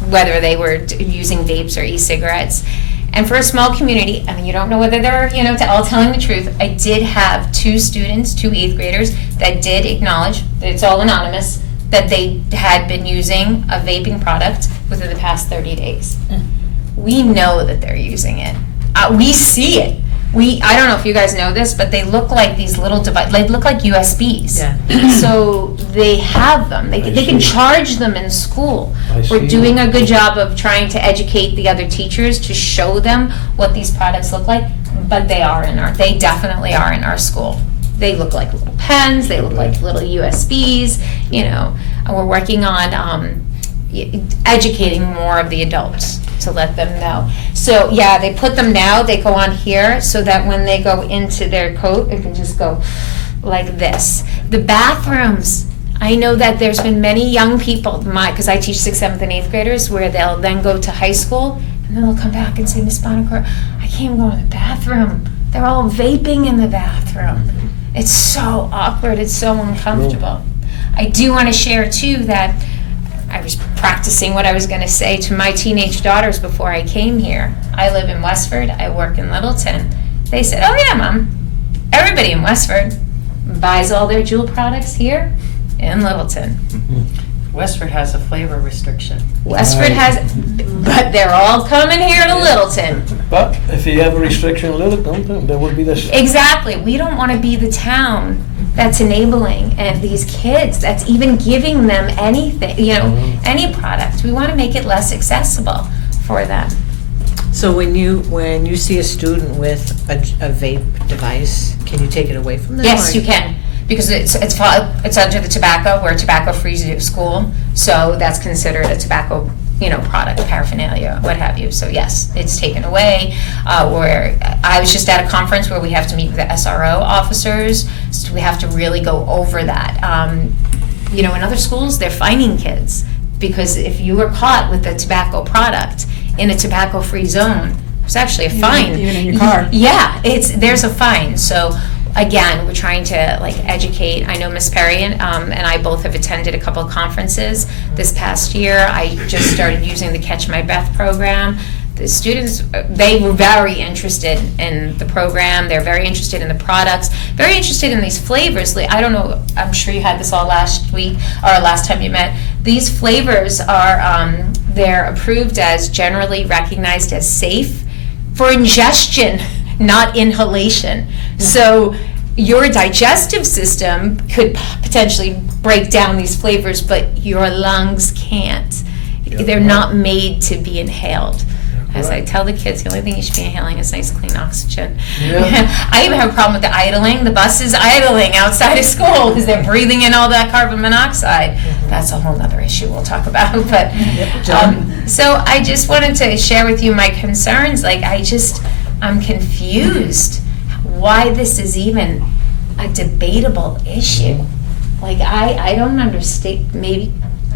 whether they were using vapes or e-cigarettes. And for a small community, I mean, you don't know whether they're, all telling the truth. I did have 2 students, 2 8th graders, that did acknowledge that it's all anonymous, that they had been using a vaping product within the past 30 days. We know that they're using it. We see it. I don't know if you guys know this, but they look like these little devices. They look like USBs. Yeah. So they have them. They can charge them in school. We're doing a good job of trying to educate the other teachers to show them what these products look like. But they definitely are in our school. They look like little pens. They look like little USBs. And we're working on educating more of the adults to let them know. So yeah, they put them now, they go on here so that when they go into their coat, it can just go like this. The bathrooms, I know that there's been many young people, because I teach 6th, 7th, and 8th graders, where they'll then go to high school and then they'll come back and say, Miss Bonnecourt, I can't even go in the bathroom. They're all vaping in the bathroom. It's so awkward, it's so uncomfortable. I do want to share too that I was practicing what I was going to say to my teenage daughters before I came here. I live in Westford. I work in Littleton. They said, oh yeah, Mom, everybody in Westford buys all their Juul products here in Littleton. Westford has a flavor restriction. Westford has, but they're all coming here to Littleton. But if you have a restriction in Littleton, there will be this. Exactly. We don't want to be the town that's enabling and these kids, that's even giving them anything, any product. We want to make it less accessible for them. So when you see a student with a vape device, can you take it away from them? Yes, you can. Because it's under the tobacco, we're a tobacco-free school, so that's considered a tobacco, product, paraphernalia, what have you. So yes, it's taken away. I was just at a conference where we have to meet with the SRO officers, so we have to really go over that. In other schools, they're fining kids, because if you were caught with a tobacco product in a tobacco-free zone, it's actually a fine. Even in your car. Yeah, there's a fine. So again, we're trying to educate. I know Miss Perry and I both have attended a couple of conferences this past year. I just started using the Catch My Breath program. The students, they were very interested in the program. They're very interested in the products, very interested in these flavors. I don't know, I'm sure you had this all last week or last time you met. These flavors are, they're approved as generally recognized as safe for ingestion, not inhalation. So your digestive system could potentially break down these flavors, but your lungs can't. They're not made to be inhaled. As I tell the kids, the only thing you should be inhaling is nice, clean oxygen. Yeah. I even have a problem with the idling. The bus is idling outside of school because they're breathing in all that carbon monoxide. That's a whole other issue we'll talk about. But so I just wanted to share with you my concerns. I'm confused why this is even a debatable issue. I don't understand. Maybe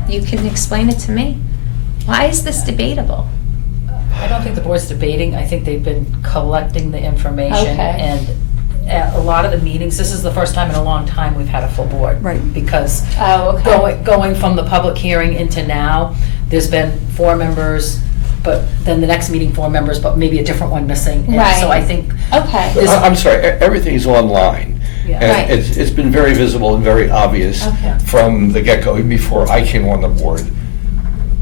you can explain it to me. Why is this debatable? I don't think the board's debating. I think they've been collecting the information. Okay. And at a lot of the meetings, this is the first time in a long time we've had a full board. Right. Because going from the public hearing into now, there's been 4 members, but then the next meeting 4 members, but maybe a different one missing. And Right. so I think. Okay. I'm sorry, everything's online. Yeah. And Right. it's been very visible and very obvious Okay. from the get-go, even before I came on the board,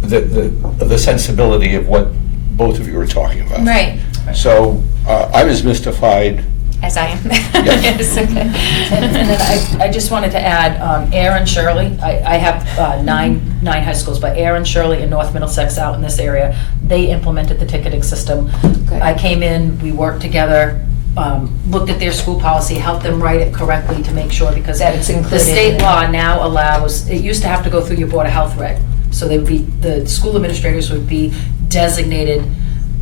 the sensibility of what both of you were talking about. Right. So I was mystified. As I am. Yes. Okay. And then I just wanted to add, Aaron Shirley, I have nine high schools, but Aaron Shirley in North Middlesex out in this area, they implemented the ticketing system. Good. I came in, we worked together, looked at their school policy, helped them write it correctly to make sure, because That it's included the state in it. law now allows, it used to have to go through your Board of Health reg. So the school administrators would be designated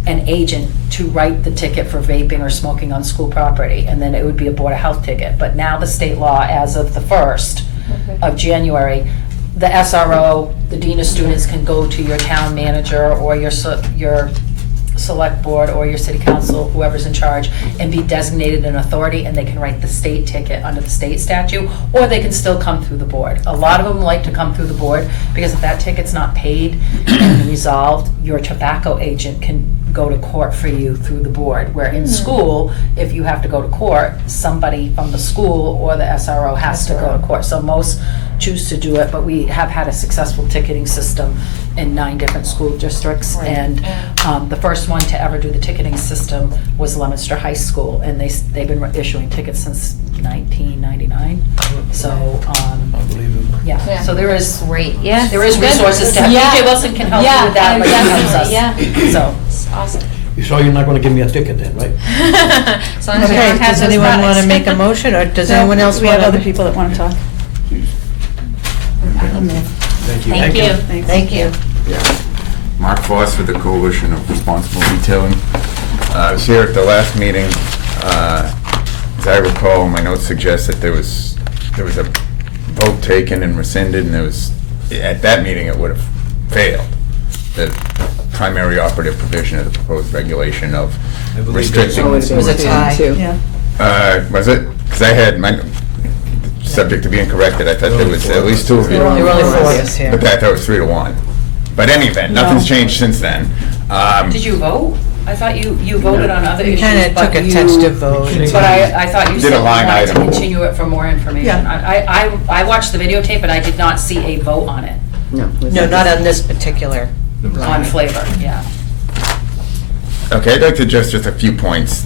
an agent to write the ticket for vaping or smoking on school property, and then it would be a Board of Health ticket. But now the state law, as of the 1st of January, the SRO, the dean of students can go to your town manager or your select board or your city council, whoever's in charge, and be designated an authority, and they can write the state ticket under the state statute, or they can still come through the board. A lot of them like to come through the board, because if that ticket's not paid and resolved, your tobacco agent can go to court for you through the board. Where in school, if you have to go to court, somebody from the school or the SRO has to go to court. So most choose to do it, but we have had a successful ticketing system in 9 different school districts. Right. And the first one to ever do the ticketing system was Leominster High School, and they've been issuing tickets since 1999. So, Unbelievable. yeah, so there is, Great, yeah. there is Good. resources to help. Yeah. DJ Wilson can help you Yeah, with that, like he helps us. definitely, So, It's awesome. So you're not gonna give me a ticket then, right? As long as you Okay, don't have does those anyone want products. to make a motion, or does No, anyone else We want have to? other people that want to talk. Thank you. Thank you. Thanks. Thank you. Mark Voss with the Coalition of Responsible Retailing. I was here at the last meeting. As I recall, my notes suggest that there was a vote taken and rescinded, and at that meeting, it would have failed. The primary operative provision of the proposed regulation of restricting. Oh, it was a tie. Yeah. Was it? Because I had my, subject to being corrected, I thought there was at least 2 of you. There were only 4 of us here. But I thought it was 3-1. But any event, nothing's changed since then. did you vote? I thought you voted on other We issues, kind of but took a you- tentative vote. But I thought you Did said a you line wanted to item. continue it for more information. Yeah. I watched the videotape, but I did not see a vote on it, No. No, not on this particular. on flavor, yeah. Okay, I'd like to address just a few points.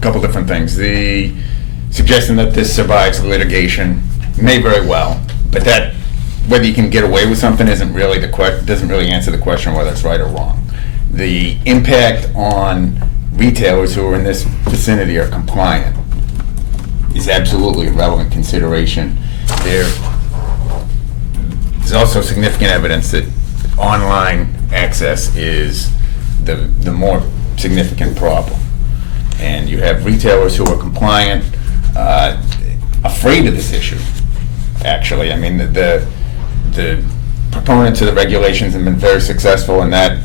Couple different things. The suggestion that this survives litigation may very well, but that whether you can get away with something doesn't really answer the question whether it's right or wrong. The impact on retailers who are in this vicinity are compliant is absolutely a relevant consideration. There's also significant evidence that online access is the more significant problem. And you have retailers who are compliant, afraid of this issue, actually. I mean, the proponents of the regulations have been very successful in that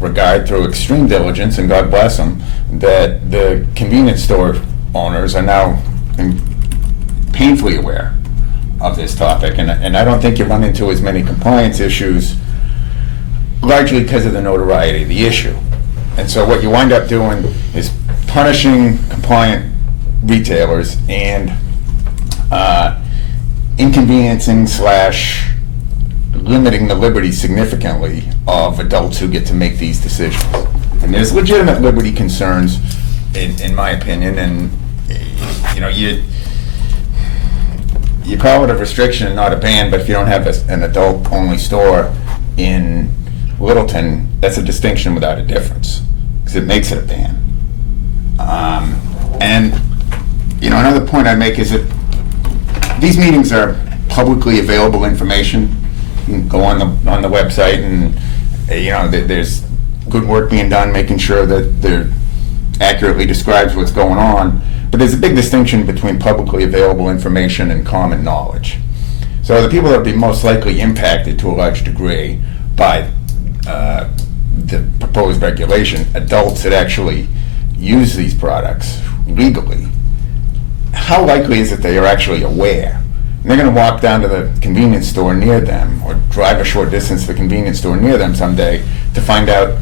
regard through extreme diligence, and God bless them, that the convenience store owners are now painfully aware of this topic. And I don't think you run into as many compliance issues, largely because of the notoriety of the issue. And so what you wind up doing is punishing compliant retailers and inconveniencing / limiting the liberty significantly of adults who get to make these decisions. And there's legitimate liberty concerns, in my opinion, and you call it a restriction and not a ban, but if you don't have an adult-only store in Littleton, that's a distinction without a difference, because it makes it a ban. And another point I make is that these meetings are publicly available information. You can go on the website, and there's good work being done making sure that they're accurately describes what's going on. But there's a big distinction between publicly available information and common knowledge. So the people that would be most likely impacted to a large degree by the proposed regulation, adults that actually use these products legally, how likely is it they are actually aware? And they're going to walk down to the convenience store near them, or drive a short distance to the convenience store near them someday to find out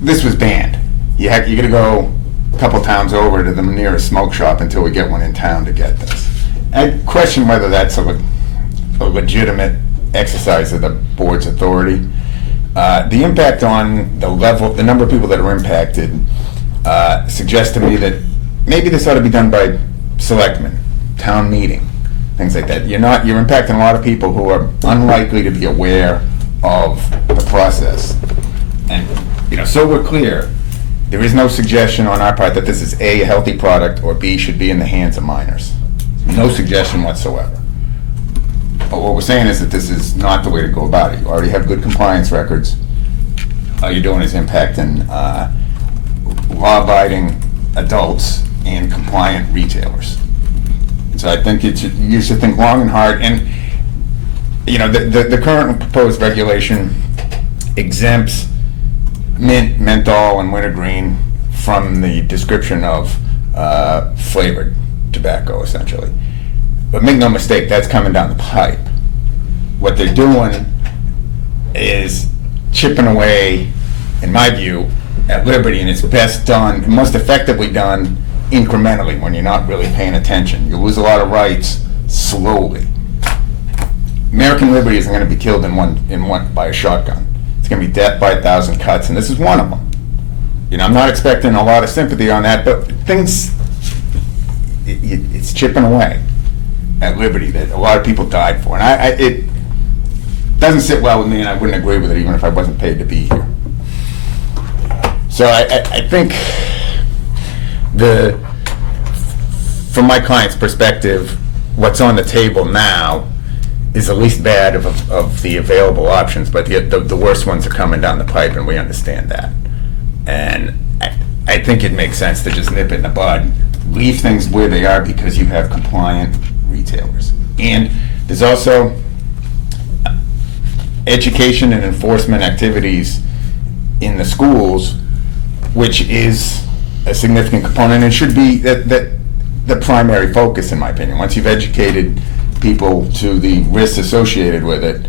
this was banned. You're going to go a couple towns over to the nearest smoke shop until we get one in town to get this. I question whether that's a legitimate exercise of the board's authority. The impact on the number of people that are impacted suggests to me that maybe this ought to be done by selectmen, town meeting, things like that. You're impacting a lot of people who are unlikely to be aware of the process. And, so we're clear, there is no suggestion on our part that this is A, a healthy product, or B, should be in the hands of minors. No suggestion whatsoever. But what we're saying is that this is not the way to go about it. You already have good compliance records. All you're doing is impacting law-abiding adults and compliant retailers. So I think you should think long and hard. And the current proposed regulation exempts mint, menthol, and wintergreen from the description of flavored tobacco, essentially. But make no mistake, that's coming down the pipe. What they're doing is chipping away, in my view, at liberty, and it's best done, most effectively done incrementally when you're not really paying attention. You lose a lot of rights slowly. American liberty isn't going to be killed in one by a shotgun. It's going to be death by 1,000 cuts, and this is one of them. You know, I'm not expecting a lot of sympathy on that, but things, it's chipping away at liberty that a lot of people died for, and it doesn't sit well with me, and I wouldn't agree with it even if I wasn't paid to be here. So I think from my client's perspective, what's on the table now is the least bad of the available options, but the worst ones are coming down the pipe, and we understand that. And I think it makes sense to just nip it in the bud, leave things where they are because you have compliant retailers. And there's also education and enforcement activities in the schools, which is a significant component and should be the primary focus, in my opinion. Once you've educated people to the risks associated with it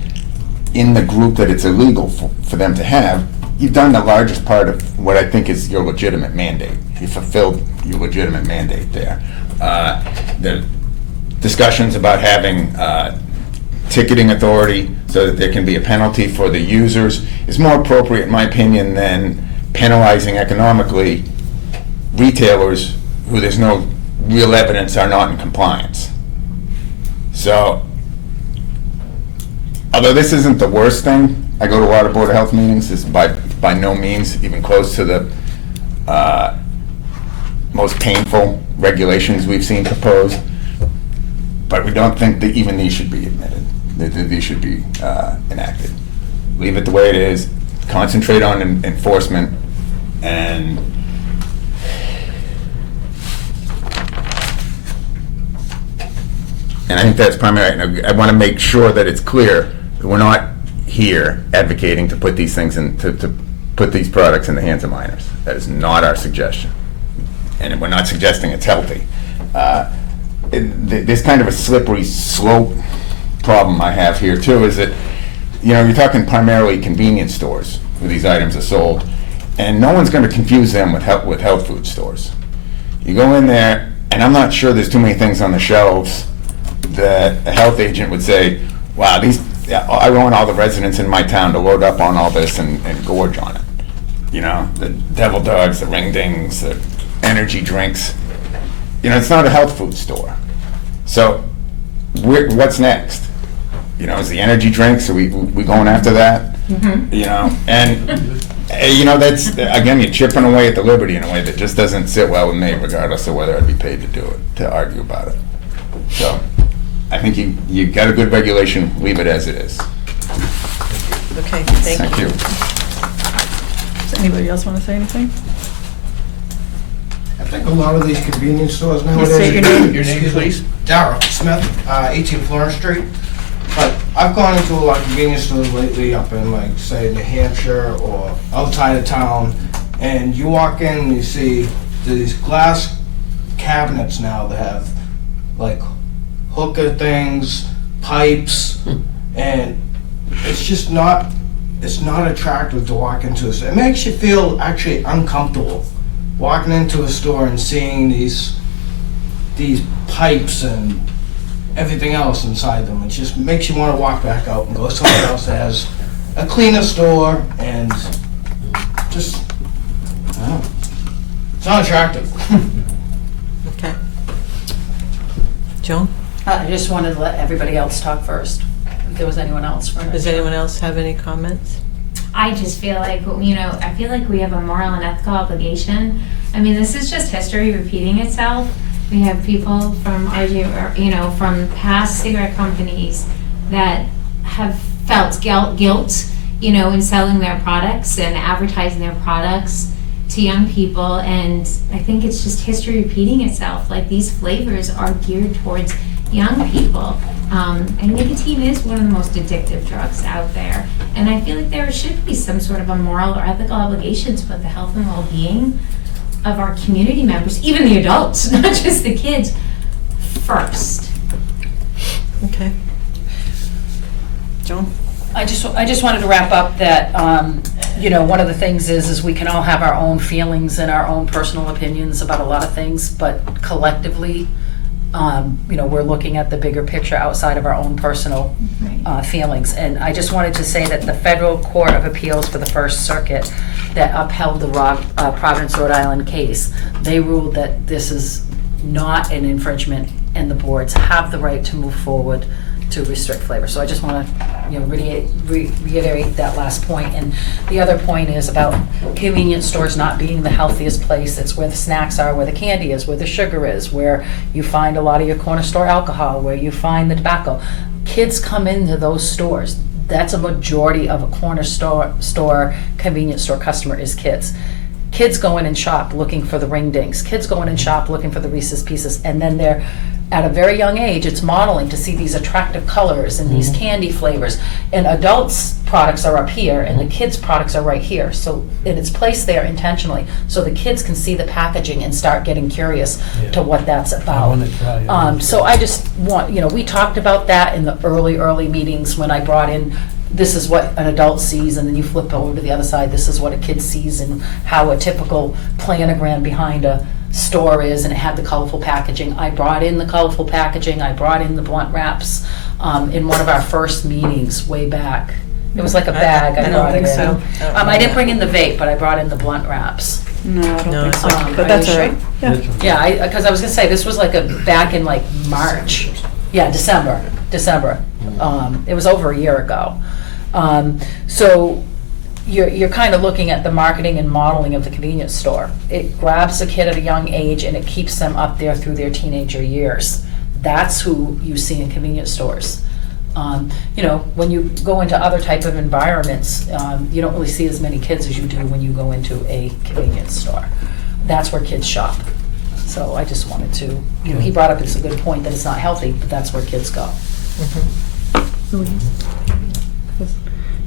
in the group that it's illegal for them to have, you've done the largest part of what I think is your legitimate mandate. You fulfilled your legitimate mandate there. The discussions about having ticketing authority so that there can be a penalty for the users is more appropriate, in my opinion, than penalizing economically retailers who there's no real evidence are not in compliance. So, although this isn't the worst thing, I go to a lot of Board of Health meetings. This is by no means even close to the most painful regulations we've seen proposed. But we don't think that even these should be admitted, that these should be enacted. Leave it the way it is, concentrate on enforcement, and I think that's primary. I want to make sure that it's clear that we're not here advocating to put these things in, to put these products in the hands of minors. That is not our suggestion. And we're not suggesting it's healthy. There's kind of a slippery slope problem I have here too, is that, you know, you're talking primarily convenience stores where these items are sold, and no one's going to confuse them with health food stores. You go in there, and I'm not sure there's too many things on the shelves that a health agent would say, wow, I want all the residents in my town to load up on all this and gorge on it. You know, the devil dogs, the ring dings, the energy drinks. You know, it's not a health food store. So what's next? You know, is the energy drinks, are we going after that? Mm-hmm. You know, and you know, that's, again, you're chipping away at the liberty in a way that just doesn't sit well with me, regardless of whether I'd be paid to do it, to argue about it. So I think you got a good regulation, leave it as it is. Okay, thank you. Does anybody else want to say anything? I think a lot of these convenience stores nowadays. Say your name. Your name, please. Darrell Smith, 18 Florence Street. But I've gone into a lot of convenience stores lately up in, like, say, New Hampshire or outside of town, and you walk in and you see these glass cabinets now that have, like, hookah things, pipes, and it's just not, it's not attractive to walk into a store. It makes you feel actually uncomfortable walking into a store and seeing these pipes and everything else inside them. It just makes you want to walk back out and go somewhere else that has a cleaner store, and just, I don't know, it's not attractive. Okay. Joan? I just wanted to let everybody else talk first, if there was anyone else. Does anyone else have any comments? I just feel like, you know, I feel like we have a moral and ethical obligation. I mean, this is just history repeating itself. We have people from from past cigarette companies that have felt guilt, you know, in selling their products and advertising their products to young people, and I think it's just history repeating itself. Like, these flavors are geared towards young people. And nicotine is one of the most addictive drugs out there. And I feel like there should be some sort of a moral or ethical obligation to put the health and well-being of our community members, even the adults, not just the kids, first. Okay. Joan? I just wanted to wrap up that, you know, one of the things is we can all have our own feelings and our own personal opinions about a lot of things, but collectively, We're looking at the bigger picture outside of our own personal feelings. And I just wanted to say that the Federal Court of Appeals for the First Circuit that upheld the Providence, Rhode Island case, they ruled that this is not an infringement and the boards have the right to move forward to restrict flavor. So I just want to reiterate that last point. And the other point is about convenience stores not being the healthiest place. It's where the snacks are, where the candy is, where the sugar is, where you find a lot of your corner store alcohol, where you find the tobacco. Kids come into those stores. That's a majority of a corner store convenience store customer is kids. Kids go in and shop looking for the ring dings. Kids go in and shop looking for the Reese's Pieces. And then they're, at a very young age, it's modeling to see these attractive colors and these candy flavors. And adults' products are up here and the kids' products are right here. So, and it's placed there intentionally so the kids can see the packaging and start getting curious to what that's about. So I just want, we talked about that in the early meetings when I brought in, this is what an adult sees, and then you flip over to the other side, this is what a kid sees and how a typical planogram behind a store is, and it had the colorful packaging. I brought in the colorful packaging, I brought in the blunt wraps in one of our first meetings way back. It was like a bag. I don't think so. I didn't bring in the vape, but I brought in the blunt wraps. No, I don't think so, but that's all right. Yeah, because I was gonna say, this was like back in like March. Yeah, December. It was over a year ago. So you're kind of looking at the marketing and modeling of the convenience store. It grabs a kid at a young age and it keeps them up there through their teenager years. That's who you see in convenience stores. When you go into other type of environments, you don't really see as many kids as you do when you go into a convenience store. That's where kids shop. So I just wanted to, he brought up, it's a good point that it's not healthy, but that's where kids go.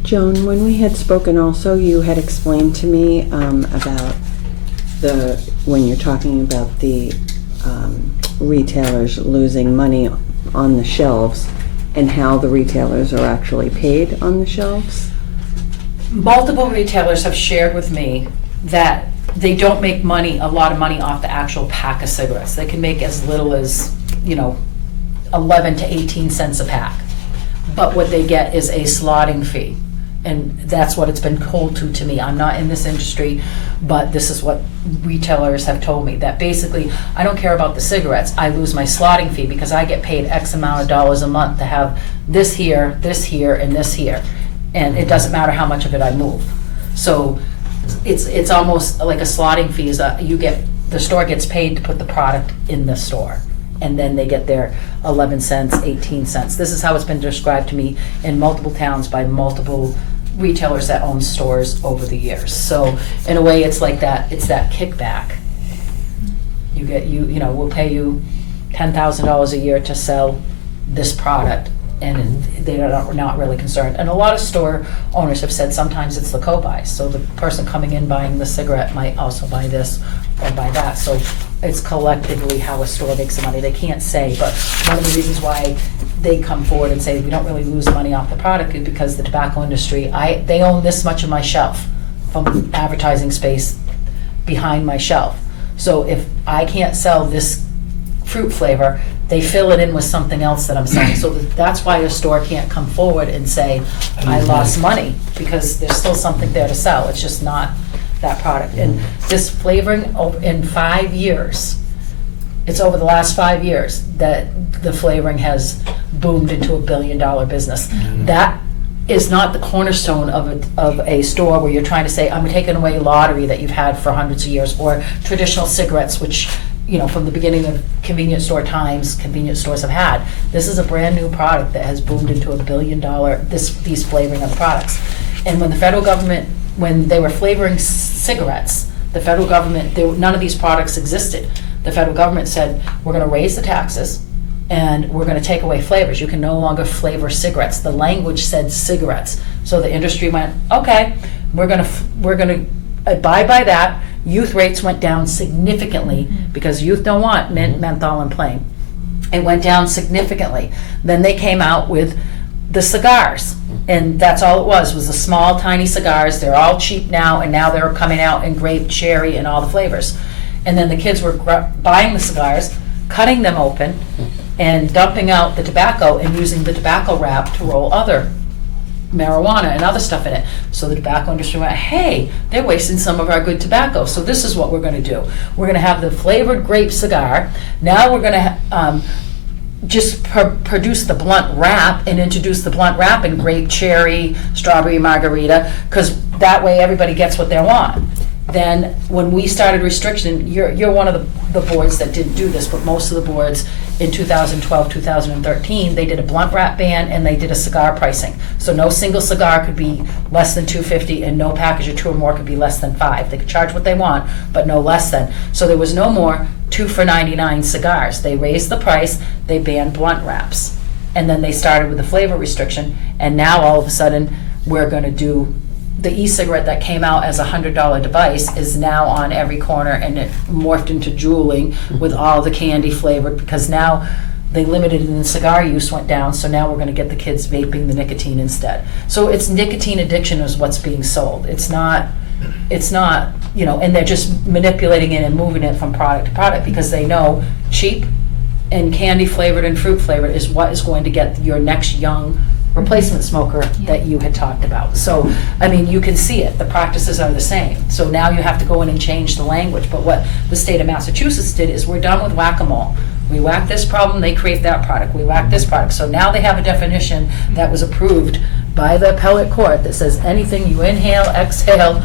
Joan, when we had spoken also, you had explained to me about when you're talking about the retailers losing money on the shelves and how the retailers are actually paid on the shelves. Multiple retailers have shared with me that they don't make a lot of money off the actual pack of cigarettes. They can make as little as, 11 to 18 cents a pack. But what they get is a slotting fee. And that's what it's been told to me. I'm not in this industry, but this is what retailers have told me, that basically, I don't care about the cigarettes. I lose my slotting fee because I get paid X amount of dollars a month to have this here, and this here. And it doesn't matter how much of it I move. So it's almost like a slotting fee. The store gets paid to put the product in the store. And then they get their 11 cents, 18 cents. This is how it's been described to me in multiple towns by multiple retailers that own stores over the years. So in a way, it's like that. It's that kickback. We'll pay you $10,000 a year to sell this product, and they're not really concerned. And a lot of store owners have said sometimes it's the co-buy. So the person coming in buying the cigarette might also buy this or buy that. So it's collectively how a store makes the money. They can't say, but one of the reasons why they come forward and say we don't really lose money off the product is because the tobacco industry, they own this much of my shelf from advertising space behind my shelf. So if I can't sell this fruit flavor, they fill it in with something else that I'm selling. So that's why a store can't come forward and say, I lost money, because there's still something there to sell. It's just not that product. And this flavoring, in 5 years, it's over the last 5 years that the flavoring has boomed into $1 billion business. That is not the cornerstone of a store where you're trying to say, I'm taking away lottery that you've had for hundreds of years, or traditional cigarettes, which from the beginning of convenience store times, convenience stores have had. This is a brand new product that has boomed into $1 billion, these flavoring of products. And when the federal government, when they were flavoring cigarettes, the federal government, none of these products existed. The federal government said, we're going to raise the taxes and we're going to take away flavors. You can no longer flavor cigarettes. The language said cigarettes. So the industry went, okay, we're going to abide by that. Youth rates went down significantly because youth don't want mint, menthol, and plain. It went down significantly. Then they came out with the cigars, and that's all it was the small, tiny cigars. They're all cheap now, and now they're coming out in grape, cherry, and all the flavors. And then the kids were buying the cigars, cutting them open and dumping out the tobacco and using the tobacco wrap to roll other marijuana and other stuff in it. So the tobacco industry went, hey, they're wasting some of our good tobacco, so this is what we're gonna do. We're gonna have the flavored grape cigar. Now we're gonna just produce the blunt wrap and introduce the blunt wrap in grape, cherry, strawberry margarita, because that way everybody gets what they want. Then when we started restriction, you're one of the boards that didn't do this, but most of the boards in 2012, 2013, they did a blunt wrap ban and they did a cigar pricing. So no single cigar could be less than $2.50 and no package of 2 or more could be less than $5. They could charge what they want, but no less than. So there was no more 2 for $99 cigars. They raised the price, they banned blunt wraps. And then they started with the flavor restriction, and now all of a sudden, we're gonna do the e-cigarette that came out as a $100 device is now on every corner, and it morphed into juuling with all the candy flavored, because now they limited in the cigar use went down, so now we're gonna get the kids vaping the nicotine instead. So it's nicotine addiction is what's being sold. It's not, you know, and they're just manipulating it and moving it from product to product because they know cheap and candy flavored and fruit flavored is what is going to get your next young replacement smoker that you had talked about. So, I mean, you can see it, the practices are the same. So now you have to go in and change the language, but what the state of Massachusetts did is we're done with whack-a-mole. We whack this problem, they create that product. We whack this product. So now they have a definition that was approved by the appellate court that says anything you inhale, exhale,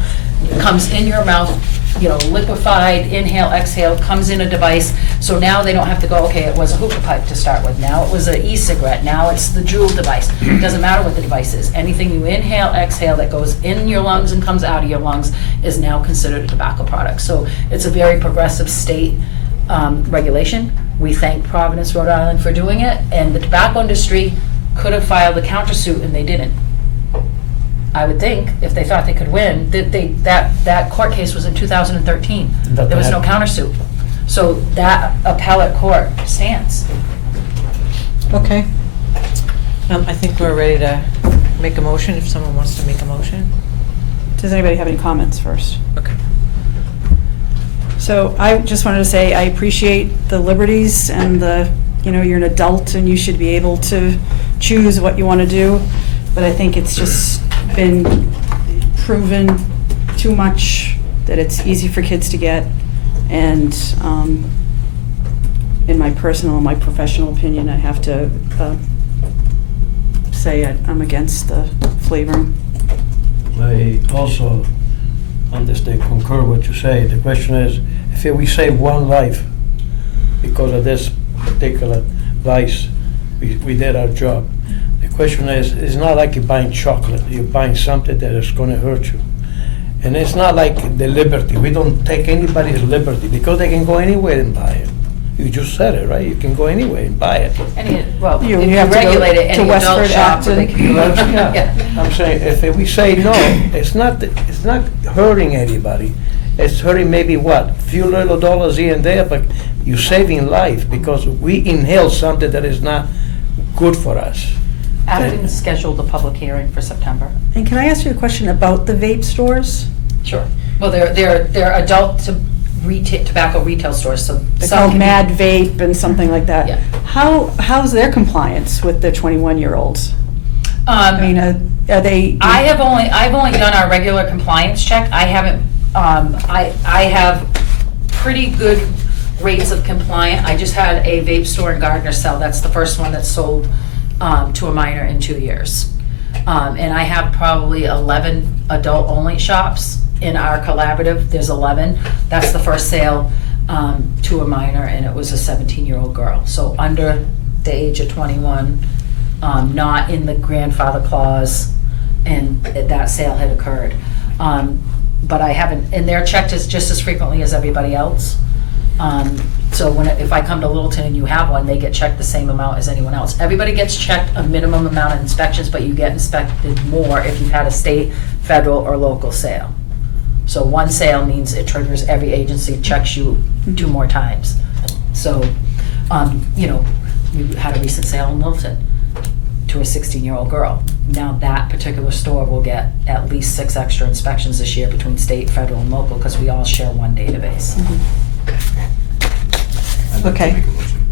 comes in your mouth, you know, liquefied, inhale, exhale, comes in a device. So now they don't have to go, okay, it was a hookah pipe to start with. Now it was an e-cigarette. Now it's the Juul device. It doesn't matter what the device is. Anything you inhale, exhale that goes in your lungs and comes out of your lungs is now considered a tobacco product. So it's a very progressive state regulation. We thank Providence, Rhode Island for doing it, and the tobacco industry could have filed a countersuit and they didn't. I would think, if they thought they could win, that court case was in 2013. There was no countersuit. So that appellate court stands. Okay. I think we're ready to make a motion, if someone wants to make a motion. Does anybody have any comments first? Okay. So I just wanted to say I appreciate the liberties and the, you know, you're an adult and you should be able to choose what you want to do. But I think it's just been proven too much that it's easy for kids to get. And in my personal and my professional opinion, I have to say I'm against the flavoring. I also understand, concur what you say. The question is, if we save one life because of this particular vice, we did our job. The question is, it's not like you're buying chocolate. You're buying something that is going to hurt you. And it's not like the liberty. We don't take anybody's liberty because they can go anywhere and buy it. You just said it, right? You can go anywhere and buy it. Well, You if you have to go regulate it, to any adult Westford, shop, Acton. they can go. Yeah. I'm saying, if we say no, it's not hurting anybody. It's hurting maybe what, few little dollars here and there, but you're saving life because we inhale something that is not good for us. Acton scheduled a public hearing for September. And can I ask you a question about the vape stores? Sure. Well, they're adult tobacco retail stores, so They're some called can be- Mad Vape and something like that. Yeah. How's their compliance with the 21-year-olds? I mean, are they? I've only done our regular compliance check. I haven't. I have pretty good rates of compliant. I just had a vape store in Gardner sell. That's the first one that sold to a minor in 2 years. And I have probably 11 adult-only shops in our collaborative. There's 11. That's the first sale to a minor, and it was a 17-year-old girl. So under the age of 21, not in the grandfather clause, and that sale had occurred. But I haven't, and they're checked just as frequently as everybody else. So if I come to Littleton and you have one, they get checked the same amount as anyone else. Everybody gets checked a minimum amount of inspections, but you get inspected more if you've had a state, federal, or local sale. So one sale means it triggers every agency, checks you 2 more times. So, you know, we had a recent sale in Littleton to a 16-year-old girl. Now that particular store will get at least 6 extra inspections this year between state, federal, and local, because we all share one database. Okay. I'd like to make a motion.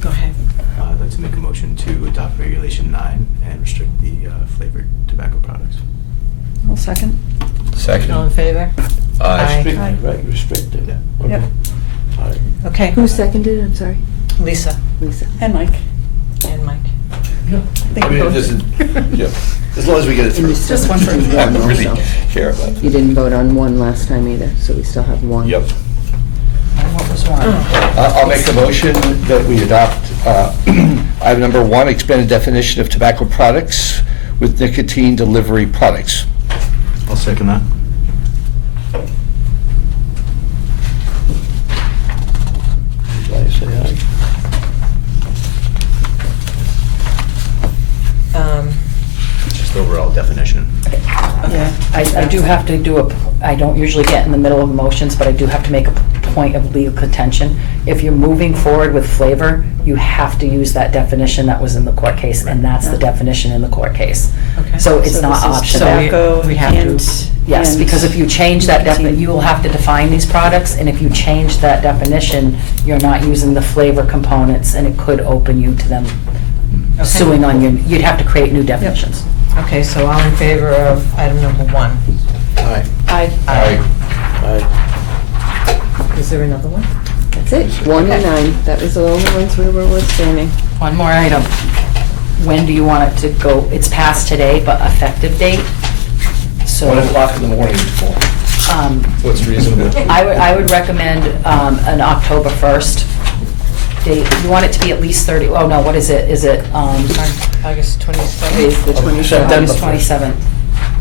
Go ahead. I'd like to make a motion to adopt Regulation 9 and restrict the flavored tobacco products. I'll second. Second. All in favor? Aye. Restricted, right, restricted. Yeah. Okay. Yep. All right. Okay. Who seconded it? I'm sorry. Lisa Lisa. And Mike. and Mike. I think I mean, both. it doesn't, yeah, as long as we get it And you through. still Just one have to for- do I one don't really also. care about it. You didn't vote on one last time either, so we still have one. Yep. And what was one? I'll make a motion that we adopt item number 1, expanded definition of tobacco products with nicotine delivery products. I'll second that. I say aye. Just overall definition. Yeah, I do have to do I don't usually get in the middle of motions, but I do have to make a point of legal contention. If you're moving forward with flavor, you have to use that definition that was in the court case, and that's the definition in the court case. Okay. So it's So not this is optional. tobacco we have to- and- Yes, and because if you change that nicotine. you will have to define these products, and if you change that definition, you're not using the flavor components, and it could open you to them suing on you. You'd have to create new definitions. Okay, so all in favor of item number 1? Aye. Aye. Aye. Aye. Is there another one? That's it. 1 and 9. That was the only ones we were withstanding. One more item. When do you want it to go? It's past today, but effective date? So, 1 o'clock in the morning before. What's reasonable? I would recommend an October 1st date. You want it to be at least 30, oh no, what is it? Is it August 27th? It's the 27th. August 27th?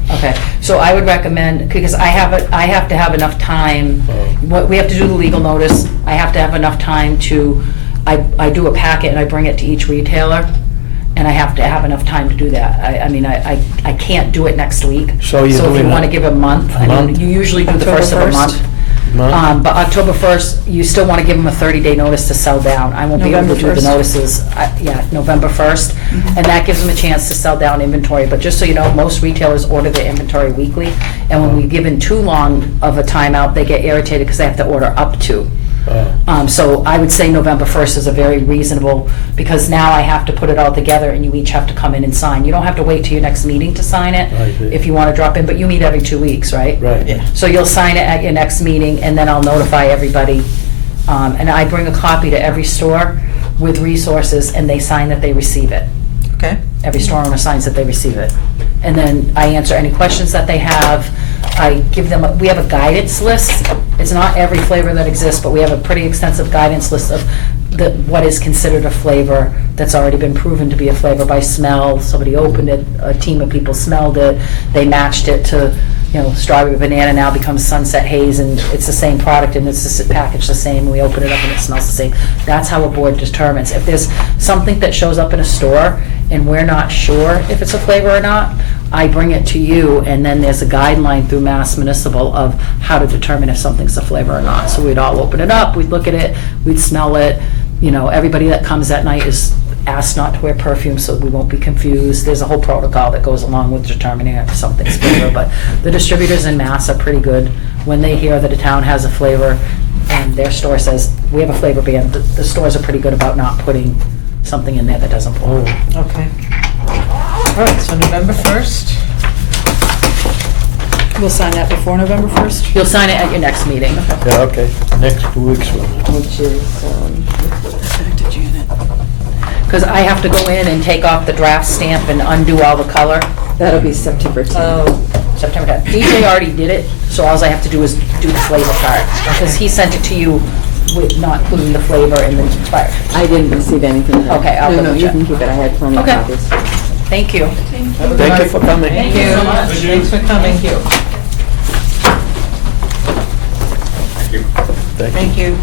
Okay, so I would recommend, because I have to have enough time, we have to do the legal notice, I have to have enough time to, I do a packet and I bring it to each retailer, and I have to have enough time to do that. I mean, I can't do it next week. So you're if you doing want to give a month, I mean, month? you usually do the first of a October month. 1st? Month? But October 1st, you still want to give them a 30-day notice to sell down. I won't be able to do November the 1st. notices, November 1st. And that gives them a chance to sell down inventory. But just so you know, most retailers order their inventory weekly. And when we give in too long of a timeout, they get irritated because they have to order up to. So I would say November 1st is a very reasonable, because now I have to put it all together and you each have to come in and sign. You don't have to wait till your next meeting to sign I it see. if you want to drop in, but you meet every 2 weeks, right? Right. Yeah. So you'll sign it at your next meeting, and then I'll notify everybody. And I bring a copy to every store with resources, and they sign that they receive it. Okay. Every store owner signs that they receive it. And then I answer any questions that they have. I give them, we have a guidance list. It's not every flavor that exists, but we have a pretty extensive guidance list of what is considered a flavor that's already been proven to be a flavor by smell. Somebody opened it, a team of people smelled it, they matched it to, strawberry banana now becomes sunset haze, and it's the same product and it's just packaged the same, and we open it up and it smells the same. That's how a board determines. If there's something that shows up in a store and we're not sure if it's a flavor or not, I bring it to you, and then there's a guideline through Mass Municipal of how to determine if something's a flavor or not. So we'd all open it up, we'd look at it, we'd smell it. Everybody that comes that night is asked not to wear perfume so we won't be confused. There's a whole protocol that goes along with determining if something's flavor, but the distributors in Mass are pretty good. When they hear that a town has a flavor and their store says, we have a flavor ban, the stores are pretty good about not putting something in there that doesn't belong. Okay. All right, so November 1st. We'll sign that before November 1st? You'll sign it at your next meeting. Yeah, okay. Next 2 weeks from now. Which is, Back to Janet. Because I have to go in and take off the draft stamp and undo all the color. that'll be September 10th. September 10th. DJ already did it, so all I have to do is do the flavor chart. Because he sent it to you with not including the flavor and the, but, I didn't receive anything. Okay, I'll No, double you check. can keep it. I had plenty of Okay. copies. thank you. Thank you for coming. Thank you. Thanks for coming. Thank Thank you.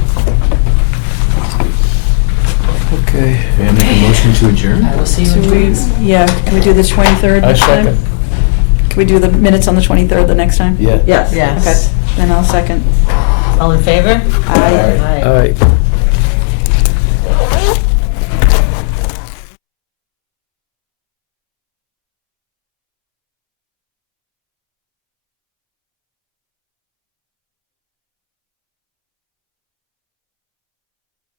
Okay. May I make a motion to adjourn? I will see you So in 2 we, weeks. yeah, can we do the 23rd I next time? second. Can we do the minutes on the 23rd the next time? Yeah. Yes. Yes. Okay, then I'll second. All in favor? Aye. Aye. All right.